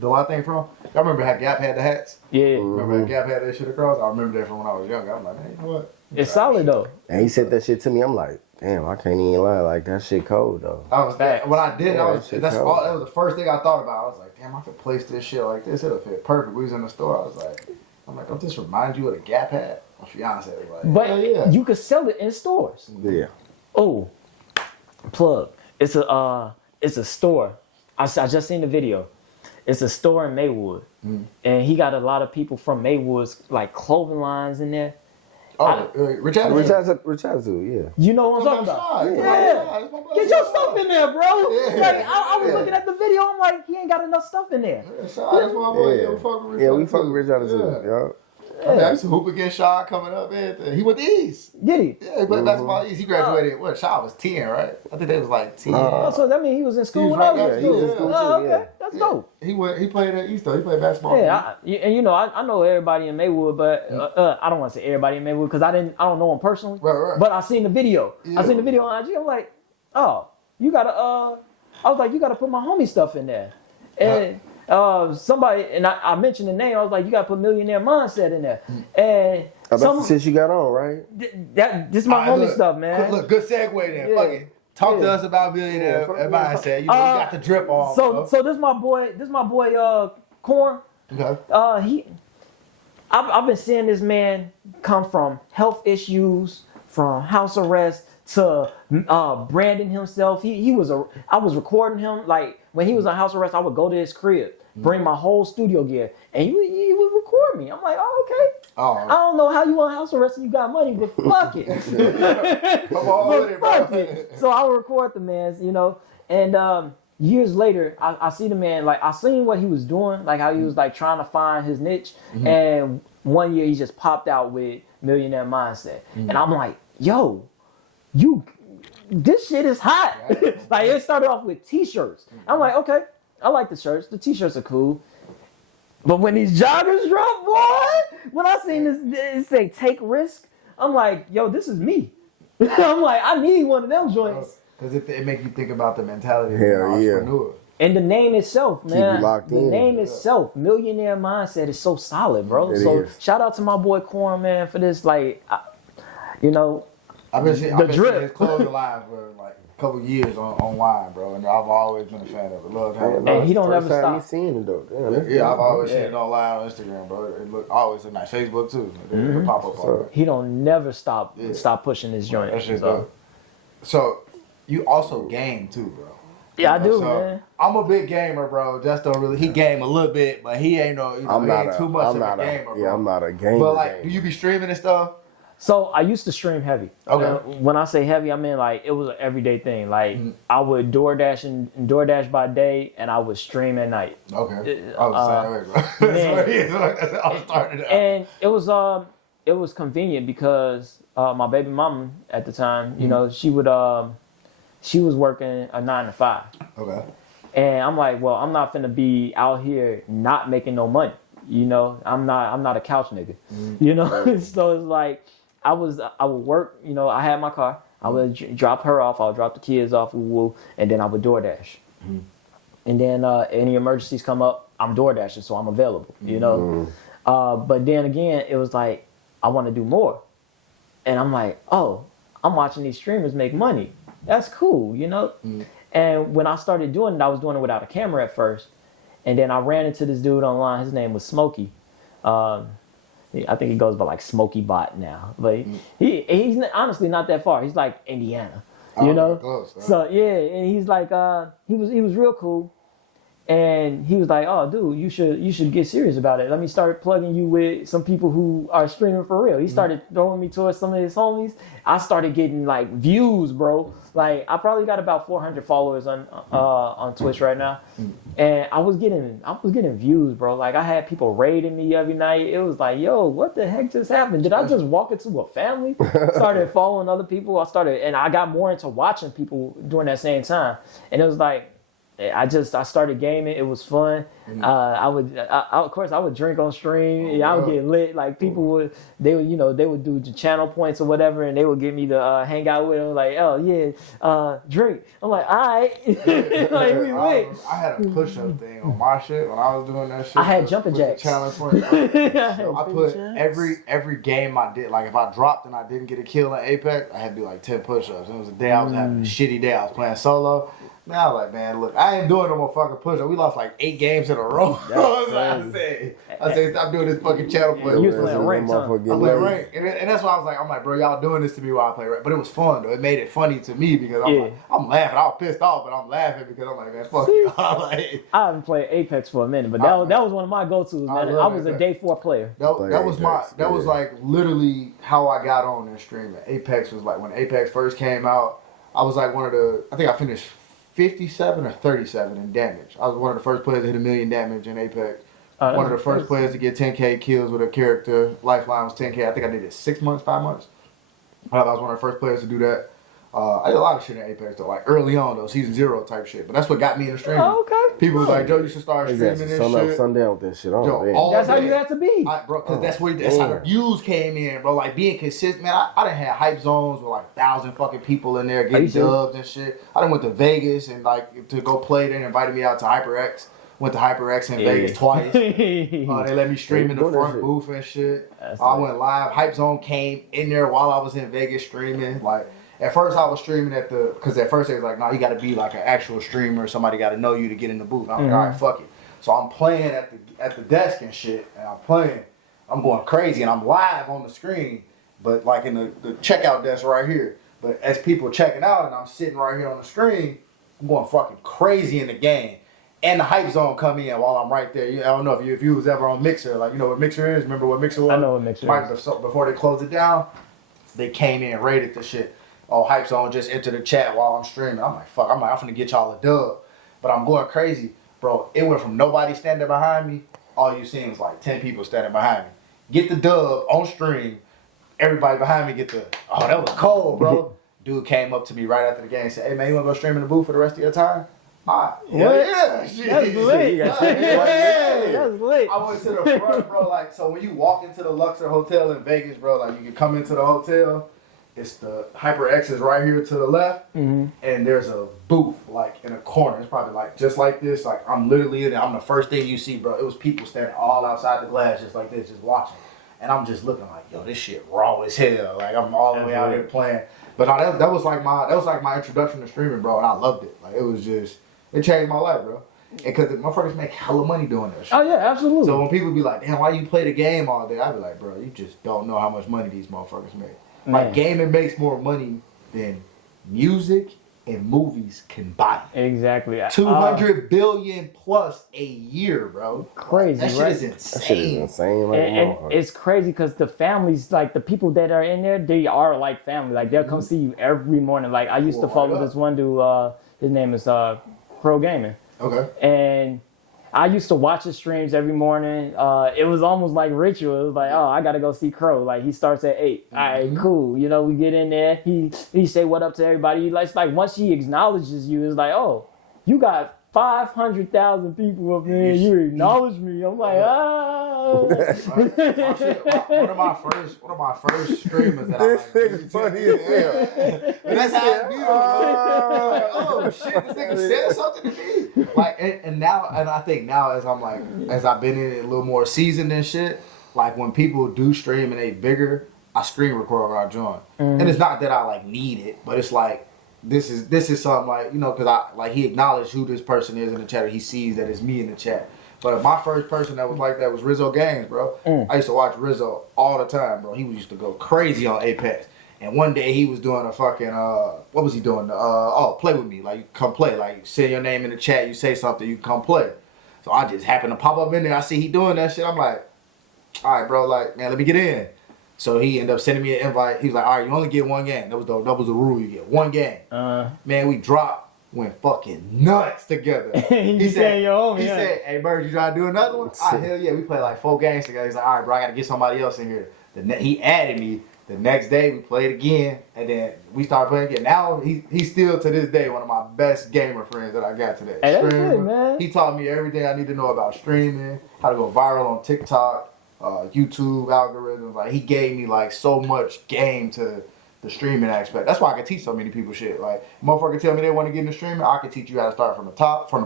the lot thing from? Y'all remember how Gap had the hats? Yeah, Remember how Gap had that shit across? I remember that from when I was young. I'm like, hey, you know what? it's solid though. And he said that shit to me. I'm like, damn, I can't even lie. Like, that shit cold, though. I was Facts. when I did. Yeah, I was that shit that cold. was the first thing I thought about. I was like, damn, I could place this shit like this. It'll fit perfect. We was in the store. I was like, don't this remind you of the Gap hat? My fiance was like, But hell yeah. you could sell it in stores. Yeah. Oh, plug. It's a store. I just seen the video. It's a store in Maywood, and he got a lot of people from Maywood's like clothing lines in there. Rich Attitude, yeah. You know what I'm talking about? Yeah. Get your stuff in there, bro. Yeah. Like, I was looking at the video. I'm like, he ain't got enough stuff in there. That's my boy. We fuck with Rich we fuck with Rich Attitude. Yeah. I mean, I used to hoop against Shaw coming up, man. He went to East. Did he? Yeah, he played basketball at East. He graduated, Shaw was 10, right? I think they was like 10. So that means he was in school when I was in school. Okay. That's dope. He played at East, though. He played basketball. Yeah, and you know, I know everybody in Maywood, but I don't want to say everybody in Maywood because I don't know him personally. Right. But I seen the video. Yeah. I seen the video on IG. I'm like, oh, you gotta. I was like, you gotta put my homie stuff in there. And somebody, and I mentioned the name. I was like, you gotta put Millionaire Mindset in there. And that's the shit you got on, right? This is my homie stuff, man. Look, good segue there. Yeah. Fuck it. Talk to us about Millionaire Mindset. You know, you got the drip on. So this my boy, Corn. Okay. I've been seeing this man come from health issues, from house arrest to branding himself. I was recording him, like when he was on house arrest. I would go to his crib, bring my whole studio gear, and he would record me. I'm like, oh, okay. I don't know how you on house arrest and you got money, but fuck it. Come on with it, bro. Fuck it. So I would record the man, you know, and years later, I see the man, like I seen what he was doing, like how he was like trying to find his niche, and one year he just popped out with Millionaire Mindset, and I'm like, yo, this shit is hot. Like it started off with t-shirts. I'm like, okay, I like the shirts. The t-shirts are cool. But when these joggers drop, boy, when I seen this say take risk, I'm like, yo, this is me. I'm like, I need one of them joints. Because it make you think about the mentality of an entrepreneur. And the name itself, man. Keep you locked in. The name itself, Millionaire Mindset, is so solid, bro. Shout out to my boy Corn, man, for this. Like, you know, I've been seeing his clothing line for like a couple years online, bro, and I've always been a fan of it. Love having it. And he don't ever stop. Seen it though. I've always seen it online on Instagram, bro. It look always nice. Facebook too. It pop up on He don't never stop pushing his joint. That shit's dope. So you also game too, bro. Yeah, I do, man. I'm a big gamer, bro. Just don't really. He game a little bit, but he ain't no. I'm not ain't too much of a gamer, bro. Yeah, I'm not a gamer. But like, do you be streaming and stuff? So I used to stream heavy. Okay. When I say heavy, I mean like it was an everyday thing. Like I would DoorDash by day, and I would stream at night. Okay. I was the same way, bro. I was starting out. And it was convenient because my baby mama at the time, you know, she was working a 9 to 5. Okay. And I'm like, well, I'm not finna be out here not making no money. You know, I'm not a couch nigga. You know, so it's like I would work. You know, I had my car. I would drop her off. I would drop the kids off, and then I would DoorDash. And then any emergencies come up, I'm DoorDashing, so I'm available. You know, but then again, it was like I want to do more, and I'm like, oh, I'm watching these streamers make money. That's cool, you know. And when I started doing it, I was doing it without a camera at first. And then I ran into this dude online. His name was Smokey. I think he goes by like Smokey Bot now. But he's honestly not that far. He's like Indiana, you know? Close, huh? So yeah, and he's like, he was real cool. And he was like, oh, dude, you should get serious about it. Let me start plugging you with some people who are streaming for real. He started throwing me towards some of his homies. I started getting like views, bro. Like I probably got about 400 followers on Twitch right now, and I was getting views, bro. Like I had people raiding me every night. It was like, yo, what the heck just happened? Did I just walk into a family? Started following other people. And I got more into watching people during that same time, and it was like. I started gaming. It was fun. Of course, I would drink on stream. I would get lit. Like people would do the channel points or whatever, and they would get me to hang out with them. Like, oh yeah, drink. I'm like, all right. Like we lit. I had a push-up thing on my shit when I was doing that shit. I had jumping jacks. Challenge points. I put every game I did. Like if I dropped and I didn't get a kill in Apex, I had to do like 10 push-ups. It was a day I was having a shitty day. I was playing solo. Man, I was like, man, look, I ain't doing no more fucking push-up. We lost like 8 games in a row. I said, stop doing this fucking channel play. You was playing ranked, huh? I played ranked. And that's why I was like, I'm like, bro, y'all doing this to me while I play ranked. But it was fun, though. It made it funny to me because I'm laughing. I was pissed off, but I'm laughing because I'm like, man, fuck you. Like, I haven't played Apex for a minute, but that was one of my go-tos, man. I was a day 4 player. That was like literally how I got on and streaming. Apex was like, when Apex first came out, I was like I think I finished 57 or 37 in damage. I was one of the first players to hit 1 million damage in Apex. One of the first players to get 10K kills with a character. Lifeline was 10K. I think I did it 6 months, 5 months. I was one of the first players to do that. I did a lot of shit in Apex though, like early on though, season 0 type shit. But that's what got me in the streaming. Oh, okay. People was like, Joe, you should start streaming this shit. Sundown with that shit on. Joe, that's how you have to be. Bro, because that's how the views came in, bro. Like being consistent, man. I done had hype zones with like 1,000 fucking people in there getting dubs and shit. I done went to Vegas and like to go play there and invited me out to HyperX. Went to HyperX in Vegas twice. They let me stream in the front booth and shit. I went live. Hype Zone came in there while I was in Vegas streaming. Like at first I was streaming because at first they was like, nah, you got to be like an actual streamer. Somebody got to know you to get in the booth. I'm like, all right, fuck it. So I'm playing at the desk and shit, and I'm playing. I'm going crazy, and I'm live on the screen, but like in the checkout desk right here. But as people checking out, and I'm sitting right here on the screen, I'm going fucking crazy in the game. And the hype zone come in while I'm right there. I don't know if you was ever on Mixer, like you know what Mixer is. Remember what Mixer was? I know what Mixer is. Before they closed it down, they came in and raided the shit. Oh, hype zone just enter the chat while I'm streaming. I'm like, fuck. I'm finna get y'all a dub, but I'm going crazy, bro. It went from nobody standing behind me. All you seen was like 10 people standing behind me. Get the dub on stream. Everybody behind me get the. Oh, that was cold, bro. Dude came up to me right after the game and said, "Hey man, you wanna go stream in the booth for the rest of your time?" Yeah, shit. That's lit. That's lit. I went to the front, bro. Like, so when you walk into the Luxor Hotel in Vegas, bro, like you can come into the hotel. It's the HyperX is right here to the left, and there's a booth like in a corner. It's probably like just like this. Like I'm literally in there. I'm the first thing you see, bro. It was people standing all outside the glass, just like this, just watching. And I'm just looking like, yo, this shit raw as hell. Like I'm all the way out here playing. But no, that was like my introduction to streaming, bro, and I loved it. Like it changed my life, bro. Because motherfuckers make hella money doing that shit. Oh yeah, absolutely. So when people be like, damn, why you play the game all day? I be like, bro, you just don't know how much money these motherfuckers make. Man. Like gaming makes more money than music and movies combined. Exactly. 200 billion plus a year, bro. Crazy, that shit right? is insane. That shit is insane. Like, and it's crazy because the families, like the people that are in there, they are like family. Like they'll come see you every morning. Like I used to follow this one dude. His name is Pro Gaming. Okay. And I used to watch his streams every morning. It was almost like ritual. It was like, oh, I gotta go see Crow. Like he starts at 8. All right, cool. You know, we get in there. He say what up to everybody. It's like once he acknowledges you, it's like, oh, you got 500,000 people up there. You acknowledge me. I'm like, oh. One of my first streamers that I like. funny as hell. That's how I do. Like, oh shit, this nigga said something to me. Like, and I think now as I've been in it a little more seasoned and shit. Like when people do stream and they bigger, I screen record when I join. And it's not that I like need it, but it's like. This is something like, you know, because he acknowledged who this person is in the chat, or he sees that it's me in the chat. But my first person that was like that was Rizzo Games, bro. I used to watch Rizzo all the time, bro. He used to go crazy on Apex. And one day he was doing a fucking, what was he doing? Play with me. Like, you come play. Like, say your name in the chat, you say something, you come play. So I just happened to pop up in there. I see he doing that shit. I'm like, all right, bro, like, man, let me get in. So he ended up sending me an invite. He was like, all right, you only get one game. That was the rule. You get one game. Man, we went fucking nuts together. He said, hey, Bird, you try to do another one? Hell yeah. We played like 4 games together. He's like, all right, bro, I got to get somebody else in here. He added me. The next day, we played again. And then we started playing again. Now, he's still, to this day, one of my best gamer friends that I got today. Hey, that's good, man. He taught me everything I need to know about streaming, how to go viral on TikTok. YouTube algorithms, like he gave me like so much game to the streaming aspect. That's why I can teach so many people shit. Like motherfucker tell me they want to get into streaming, I can teach you how to start from the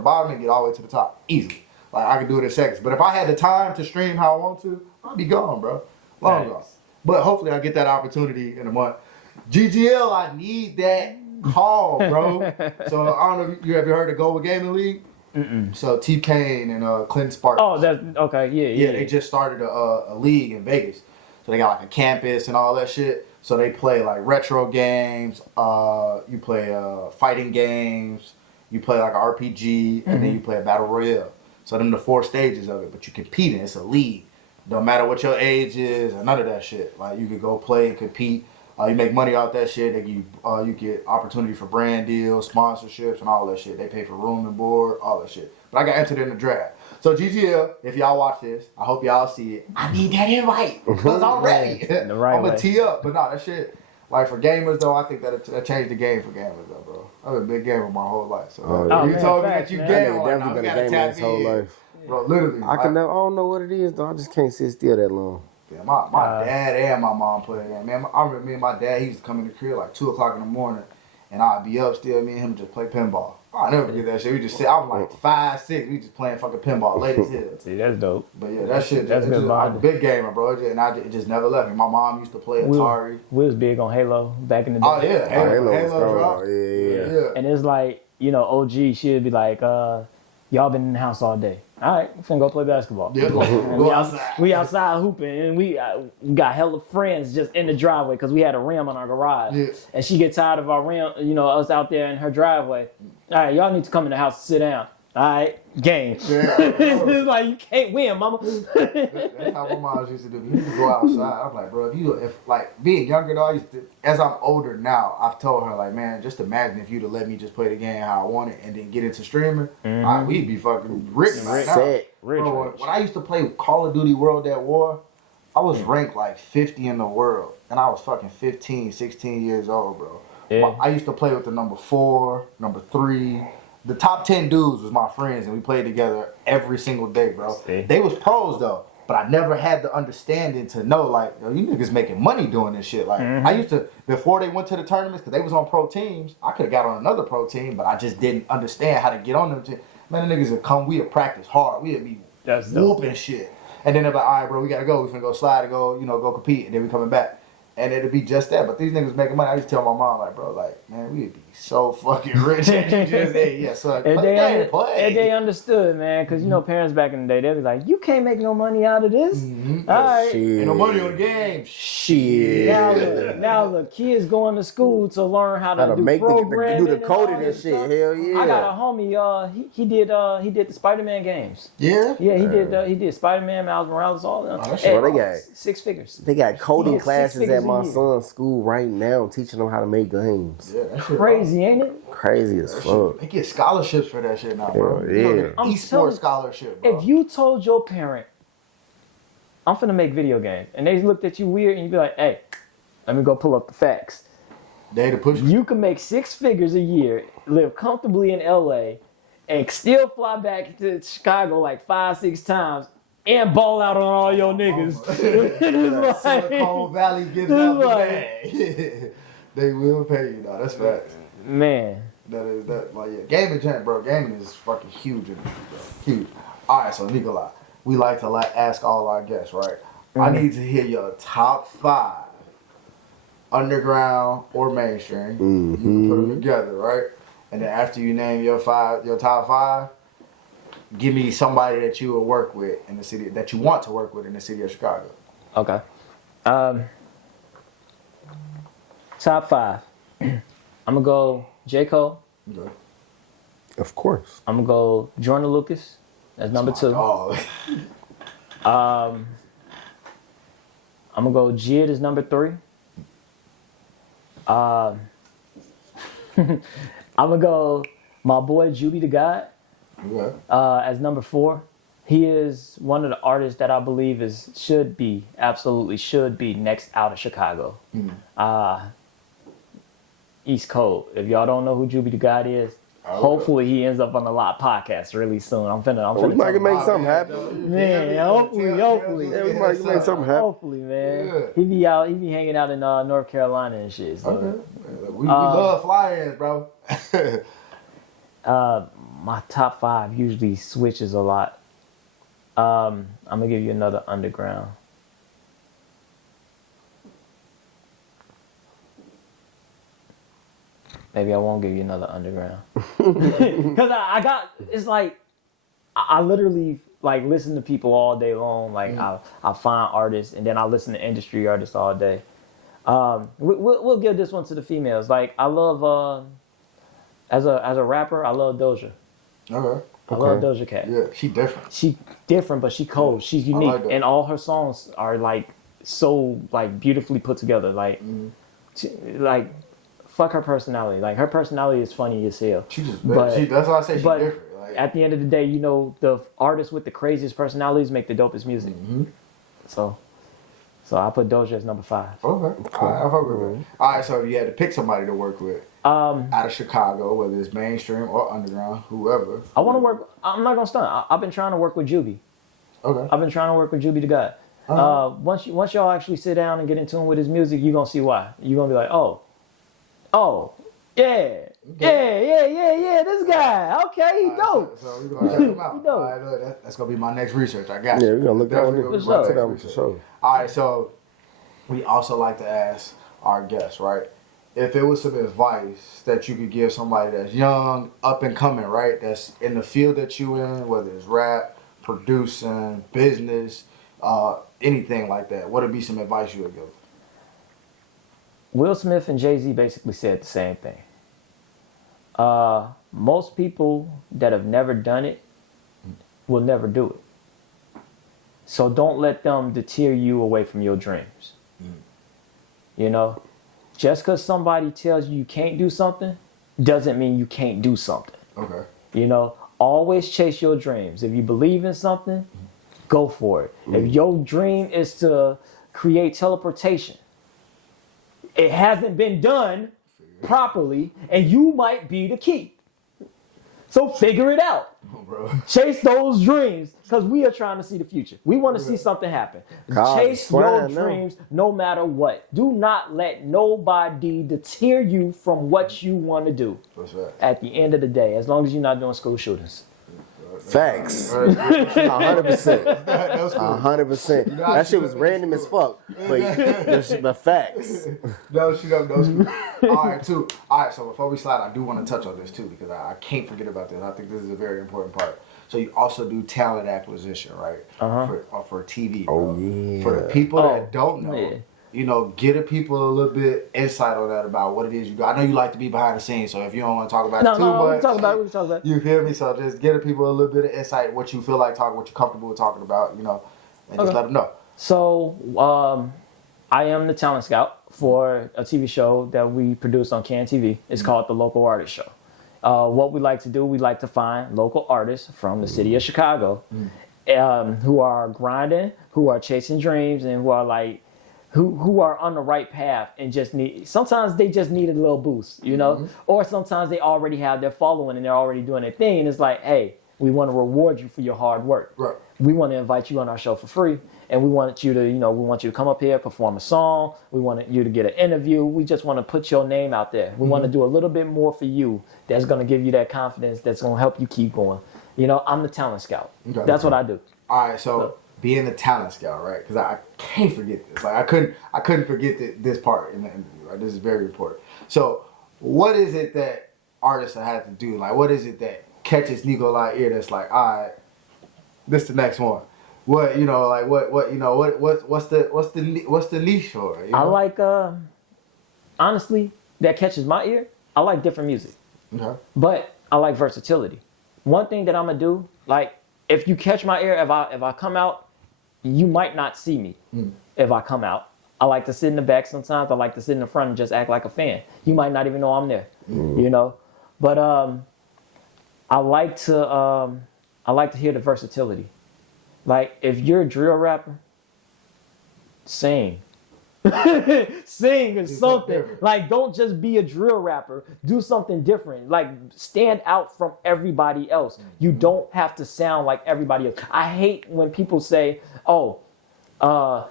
bottom and get all the way to the top easily. Like I can do it in seconds. But if I had the time to stream how I want to, I'd be gone, bro. Long gone. But hopefully I get that opportunity in a month. GGL, I need that call, bro. So I don't know if you ever heard of Go With Gaming League? Mm-mm. So T-Pain and Clinton Sparks. Oh, that's okay. Yeah. They just started a league in Vegas. So they got like a campus and all that shit. So they play like retro games. You play fighting games. You play like an RPG, and then you play a battle royale. So them the 4 stages of it. But you compete in. It's a league. Don't matter what your age is or none of that shit. Like you could go play and compete. You make money off that shit. They give you get opportunity for brand deals, sponsorships, and all that shit. They pay for room and board, all that shit. But I got entered in the draft. So GGL, if y'all watch this, I hope y'all see it. I need that invite because I'm ready. The right I'm way. gonna tee up, but nah, that shit. Like for gamers though, I think that it changed the game for gamers though, bro. I've been a big gamer my whole life. So you man, told me facts, that you man. game, That nigga like, definitely we been a gotta gamer tap his whole in. life. Bro, literally. I don't know what it is though. I just can't sit still that long. Yeah, my dad and my mom play that game. Man, I remember me and my dad, he used to come in the crib like 2 o'clock in the morning, and I'd be up still, me and him just play pinball. I'll never forget that shit. We just sit, I was like 5, 6, we just playing fucking pinball late as hell. See, that's dope. But yeah, that shit, That's good I'm a bonding. big gamer, bro. It just never left me. My mom used to play Atari. We was big on Halo back in the day. Oh yeah, Halo drop. Yeah. And it's like, OG, she'd be like, y'all been in the house all day. All right, we finna go play basketball. Yeah, go outside. We outside hooping, and we got hella friends just in the driveway because we had a rim on our garage. Yeah. And she get tired of our rim, us out there in her driveway. All right, y'all need to come in the house and sit down. All right, game. Yeah. It's like, you can't win, mama. That's how my mom used to do. You need to go outside. I'm like, bro, if like being younger though, as I'm older now, I've told her like, man, just imagine if you'd have let me just play the game how I want it and then get into streaming, we'd be fucking rich right now. Bro, when I used to play Call of Duty World at War, I was ranked like 50 in the world, and I was fucking 15, 16 years old, bro. Yeah. I used to play with the number 4, number 3. The top 10 dudes was my friends, and we played together every single day, bro. See? They was pros, though, but I never had the understanding to know, like, yo, you niggas making money doing this shit. Like, I used to, before they went to the tournaments, because they was on pro teams, I could have got on another pro team, but I just didn't understand how to get on them teams. Man, the niggas would come, we would practice hard. We would be whooping shit. And then they're like, all right, bro, we got to go. We finna go slide and go, go compete, and then we coming back. And it'd be just that. But these niggas making money. I used to tell my mom, like, bro, like, man, we'd be so fucking rich. And you just, hey, yeah, so And play. and they understood, man, because parents back in the day, they was like, you can't make no money out of this. All right. Ain't no money on the game. Shit. Now the kids going to school to learn how to do make programming, do the coding and shit. stuff. Hell yeah. I got a homie. He did the Spider-Man games. Yeah? Yeah, he did Spider-Man, Miles Morales, all of them. Oh, that shit. Well, they got 6 figures. They got coding Yeah, 6 classes figures at my a year. son's school right now, teaching them how to make games. Yeah, that shit Crazy, ain't it? Crazy as fuck. They get scholarships for that shit now, bro. Hell yeah. I'm Esports telling- scholarship, bro. If you told your parent, I'm finna make video games, and they looked at you weird, and you'd be like, hey, let me go pull up the facts. They to push. You can make 6 figures a year, live comfortably in LA, and still fly back to Chicago like 5, 6 times, and ball out on all your niggas. It's like- Silicon Valley gives It's out the like- bag. They will pay you, though. That's facts. Man. Like, yeah. Gaming, bro. Gaming is fucking huge in this, bro. Huge. All right, so Nikolai, we like to ask all our guests, right? I need to hear your top 5, underground or mainstream. You can put them together, right? And then after you name your top 5, give me somebody that you will work with in the city, that you want to work with in the city of Chicago. Okay. Top 5. I'm gonna go J. Cole. Okay. Of course. I'm gonna go Jordan Lucas. That's number 2. Oh, I'm gonna go Jid as number 3. I'm gonna go my boy Juby the God okay. as number 4. He is one of the artists that I believe absolutely should be next out of Chicago. East Coast. If y'all don't know who Juby the God is, hopefully he ends up on the Lot podcast really soon. I'm finna We might make something happen. Man, hopefully. Yeah, we might make something happen. Hopefully, man. Yeah. He be hanging out in North Carolina and shit. So. Okay. We love fly-ins, bro. My top 5 usually switches a lot. I'm gonna give you another underground. maybe I won't give you another underground. Because I got, it's like, I literally like listen to people all day long. Like I find artists and then I listen to industry artists all day. We'll give this one to the females. Like I love, as a rapper, I love Doja. Okay. I love Doja Cat. Yeah, she different. She different, but she cold. She's unique, like and all her songs are like so like beautifully put together. Like, like fuck her personality. Like her personality is funny as hell. She just, that's why I say she's different. Like, at the end of the day, you know, the artists with the craziest personalities make the dopest music. So I put Doja as number 5. Okay, I fuck with it. All right, so if you had to pick somebody to work with, out of Chicago, whether it's mainstream or underground, whoever. I want to work. I'm not gonna stunt. I've been trying to work with Juby. Okay. I've been trying to work with Juby the God. Once y'all actually sit down and get in tune with his music, you're gonna see why. You're gonna be like, yeah, this guy. Okay, he dope. So we're gonna check him out. All right, look, that's gonna be my next research. I got Yeah, you. we're gonna look that one For sure. All right, so we also like to ask our guests, right? If it was some advice that you could give somebody that's young, up and coming, right? That's in the field that you in, whether it's rap, producing, business, anything like that, what would be some advice you would give? Will Smith and Jay-Z basically said the same thing. Most people that have never done it will never do it. So don't let them deter you away from your dreams. You know? Just because somebody tells you can't do something doesn't mean you can't do something. Okay. You know, always chase your dreams. If you believe in something, go for it. If your dream is to create teleportation, it hasn't been done properly, and you might be the key. So figure it out. Bro. Chase those dreams, because we are trying to see the future. We want to see something happen. Chase your dreams no matter what. Do not let nobody deter you from what you want to do. What's that? At the end of the day, as long as you're not doing school shootings. Facts. 100%. 100%. That shit was random as fuck. But facts. No shoot up, no shoot. All right, so before we slide, I do want to touch on this too, because I can't forget about this. I think this is a very important part. So you also do talent acquisition, right? For TV. Oh, yeah. For the people that don't know, you know, give people a little bit insight on that about what it is you do. I know you like to be behind the scenes, so if you don't want to talk about it too much, we can talk about it. You feel me? So just give the people a little bit of insight, what you feel like talking, what you're comfortable with talking about, you know, and just let them know. So I am the talent scout for a TV show that we produce on Can TV. It's called The Local Artist Show. What we like to do, we like to find local artists from the city of Chicago who are grinding, who are chasing dreams, and who are like, who are on the right path and sometimes they just need a little boost, you know? Or sometimes they already have their following and they're already doing their thing. And it's like, hey, we want to reward you for your hard work. Right. We want to invite you on our show for free. And we want you to come up here, perform a song. We want you to get an interview. We just want to put your name out there. We want to do a little bit more for you that's going to give you that confidence, that's going to help you keep going. You know, I'm the talent scout. Okay. That's what I do. All right, so being the talent scout, right? Because I can't forget this. Like I couldn't forget this part in the interview. Right? This is very important. So, what is it that artists have to do? Like, what is it that catches Nikoli's ear? That's like, all right, this the next one. What you know? Like what you know? What's the niche for? You know? I like honestly, that catches my ear. I like different music, but I like versatility. One thing that I'm gonna do, like if you catch my ear, if I come out. You might not see me if I come out. I like to sit in the back sometimes. I like to sit in the front and just act like a fan. You might not even know I'm there, you know. But I like to hear the versatility. Like if you're a drill rapper, sing. Sing or something. Like don't just be a drill rapper. Do something different. Like stand out from everybody else. You don't have to sound like everybody else. I hate when people say, "Oh,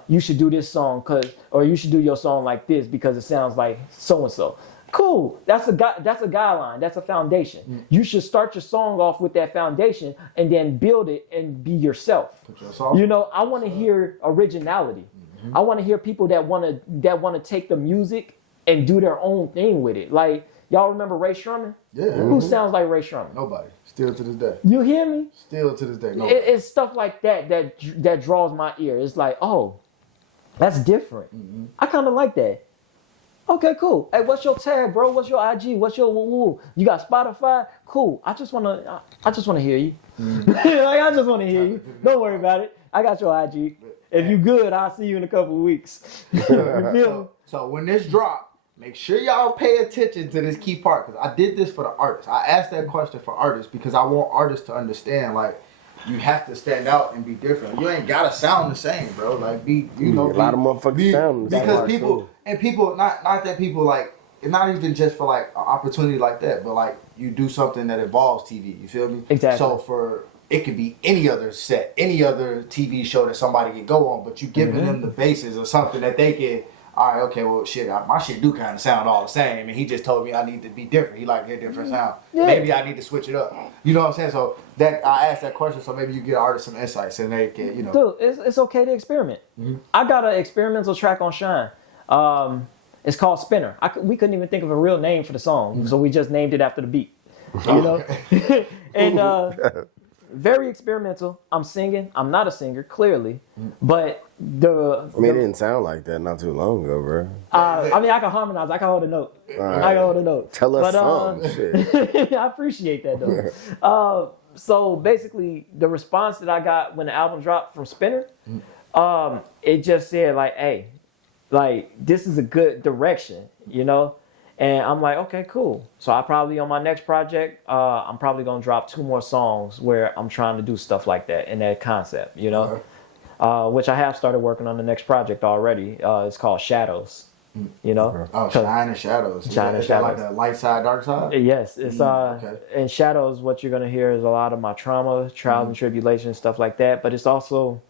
you should do this song or you should do your song like this because it sounds like so and so." Cool. That's a guideline. That's a foundation. You should start your song off with that foundation and then build it and be yourself. You know, I want to hear originality. I want to hear people that want to take the music and do their own thing with it. Like Y'all remember Ray Sherman? Yeah. Who sounds like Ray Sherman? Nobody. Still to this day. You hear me? Still to this day. Nobody. It's stuff like that draws my ear. It's like, oh, that's different. I kind of like that. Okay, cool. Hey, what's your tag, bro? What's your IG? What's your woo? You got Spotify? Cool. I just wanna hear you. Like, I just wanna hear you. Don't worry about it. I got your IG. If you good, I'll see you in a couple of weeks. You feel me? So when this drop, make sure y'all pay attention to this key part, because I did this for the artists. I asked that question for artists because I want artists to understand, like, you have to stand out and be different. You ain't gotta sound the same, bro. Like, a lot of motherfuckers sound the same. Because people, not that people, like, it's not even just for, like, an opportunity like that, but, like, you do something that involves TV. You feel me? Exactly. So it could be any other set, any other TV show that somebody can go on, but you giving them the basis of something that they can. All right, okay, well, shit, my shit do kind of sound all the same, and he just told me I need to be different. He like to hear different sound. Yeah. Maybe I need to switch it up. You know what I'm saying? So that I asked that question, so maybe you get artists some insights, and they can, you know. Dude, it's okay to experiment. I got an experimental track on Shine. It's called Spinner. We couldn't even think of a real name for the song, so we just named it after the beat. You know, and very experimental. I'm singing. I'm not a singer, clearly, but it didn't sound like that not too long ago, bro. I mean, I can harmonize. I can hold a note. Right. I can hold a note. Tell us some shit. I appreciate that though. So basically, the response that I got when the album dropped from Spinner, it just said like, "Hey, like this is a good direction," you know. And I'm like, okay, cool. So I probably on my next project, I'm probably gonna drop 2 more songs where I'm trying to do stuff like that in that concept, you know. Which I have started working on the next project already. It's called Shadows. You know? Oh, Shine and Shadows. Shine and Is Shadows. that like the light side, dark side? Yes, it's in Shadows. What you're gonna hear is a lot of my trauma, trials and tribulations, stuff like that. But it's also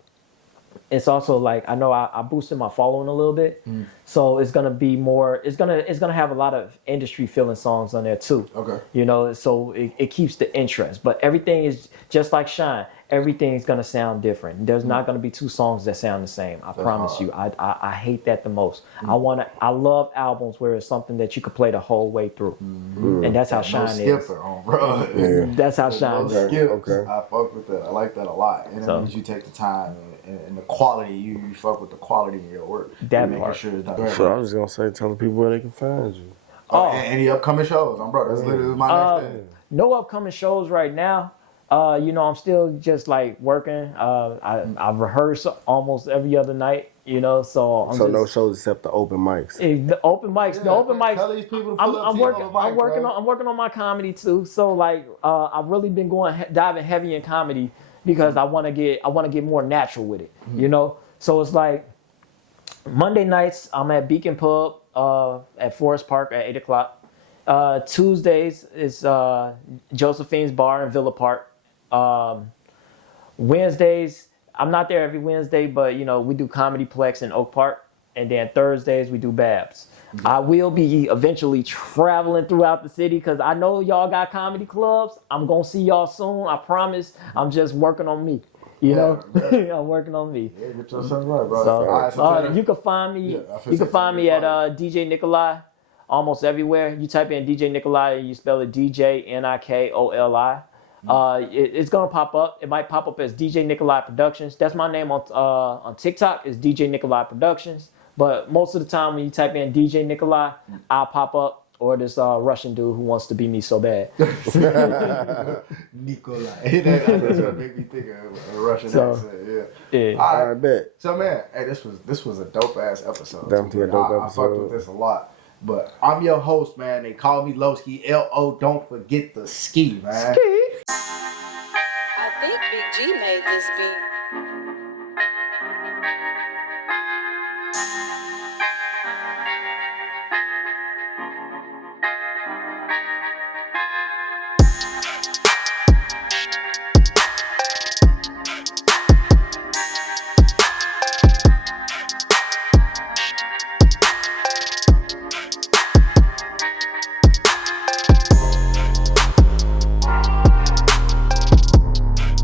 like I know I boosted my following a little bit, so it's gonna be more. It's gonna have a lot of industry feeling songs on there too. Okay. You know, so it keeps the interest. But everything is just like Shine. Everything's gonna sound different. There's not gonna be 2 songs that sound the same. I promise you. I hate that the most. I love albums where it's something that you could play the whole way through, and that's how Shine is. Bro. Yeah. That's how Shine is. Okay. I fuck with that. I like that a lot. And that means you take the time and the quality. You fuck with the quality of your work. That making part. sure it's done. So I was just gonna say, tell the people where they can find you. And any upcoming shows, bro. That's literally my next thing. No upcoming shows right now. You know, I'm still just like working. I rehearse almost every other night. You know, so no shows except the open mics. The open mics. The open mics. Tell these people to I'm working on my comedy too. So like, I've really been diving heavy in comedy because I want to get more natural with it. You know, so it's like Monday nights I'm at Beacon Pub at Forest Park at 8:00. Tuesdays is Josephine's Bar in Villa Park. Wednesdays, I'm not there every Wednesday, but you know, we do Comedy Plex in Oak Park, and then Thursdays we do Babs. I will be eventually traveling throughout the city because I know y'all got comedy clubs. I'm gonna see y'all soon, I promise. I'm just working on me. You know, I'm working on me. Yeah, get yourself right, bro. So, you can find me. You can find me at DJ Nikoli almost everywhere. You type in DJ Nikoli and you spell it DJ Nikoli. It's gonna pop up. It might pop up as DJ Nikoli Productions. That's my name on TikTok. Is DJ Nikoli Productions. But most of the time when you type in DJ Nikoli, I'll pop up. Or this Russian dude who wants to be me so bad. Nikolai. That's what made me think of a Russian accent. Yeah. All right, bet. So man, hey, this was a dope ass episode. Definitely a dope episode. I fucked with this a lot. But I'm your host, man. They call me Lowski. L-O. Don't forget the ski, man. Ski. I think Big G made this beat.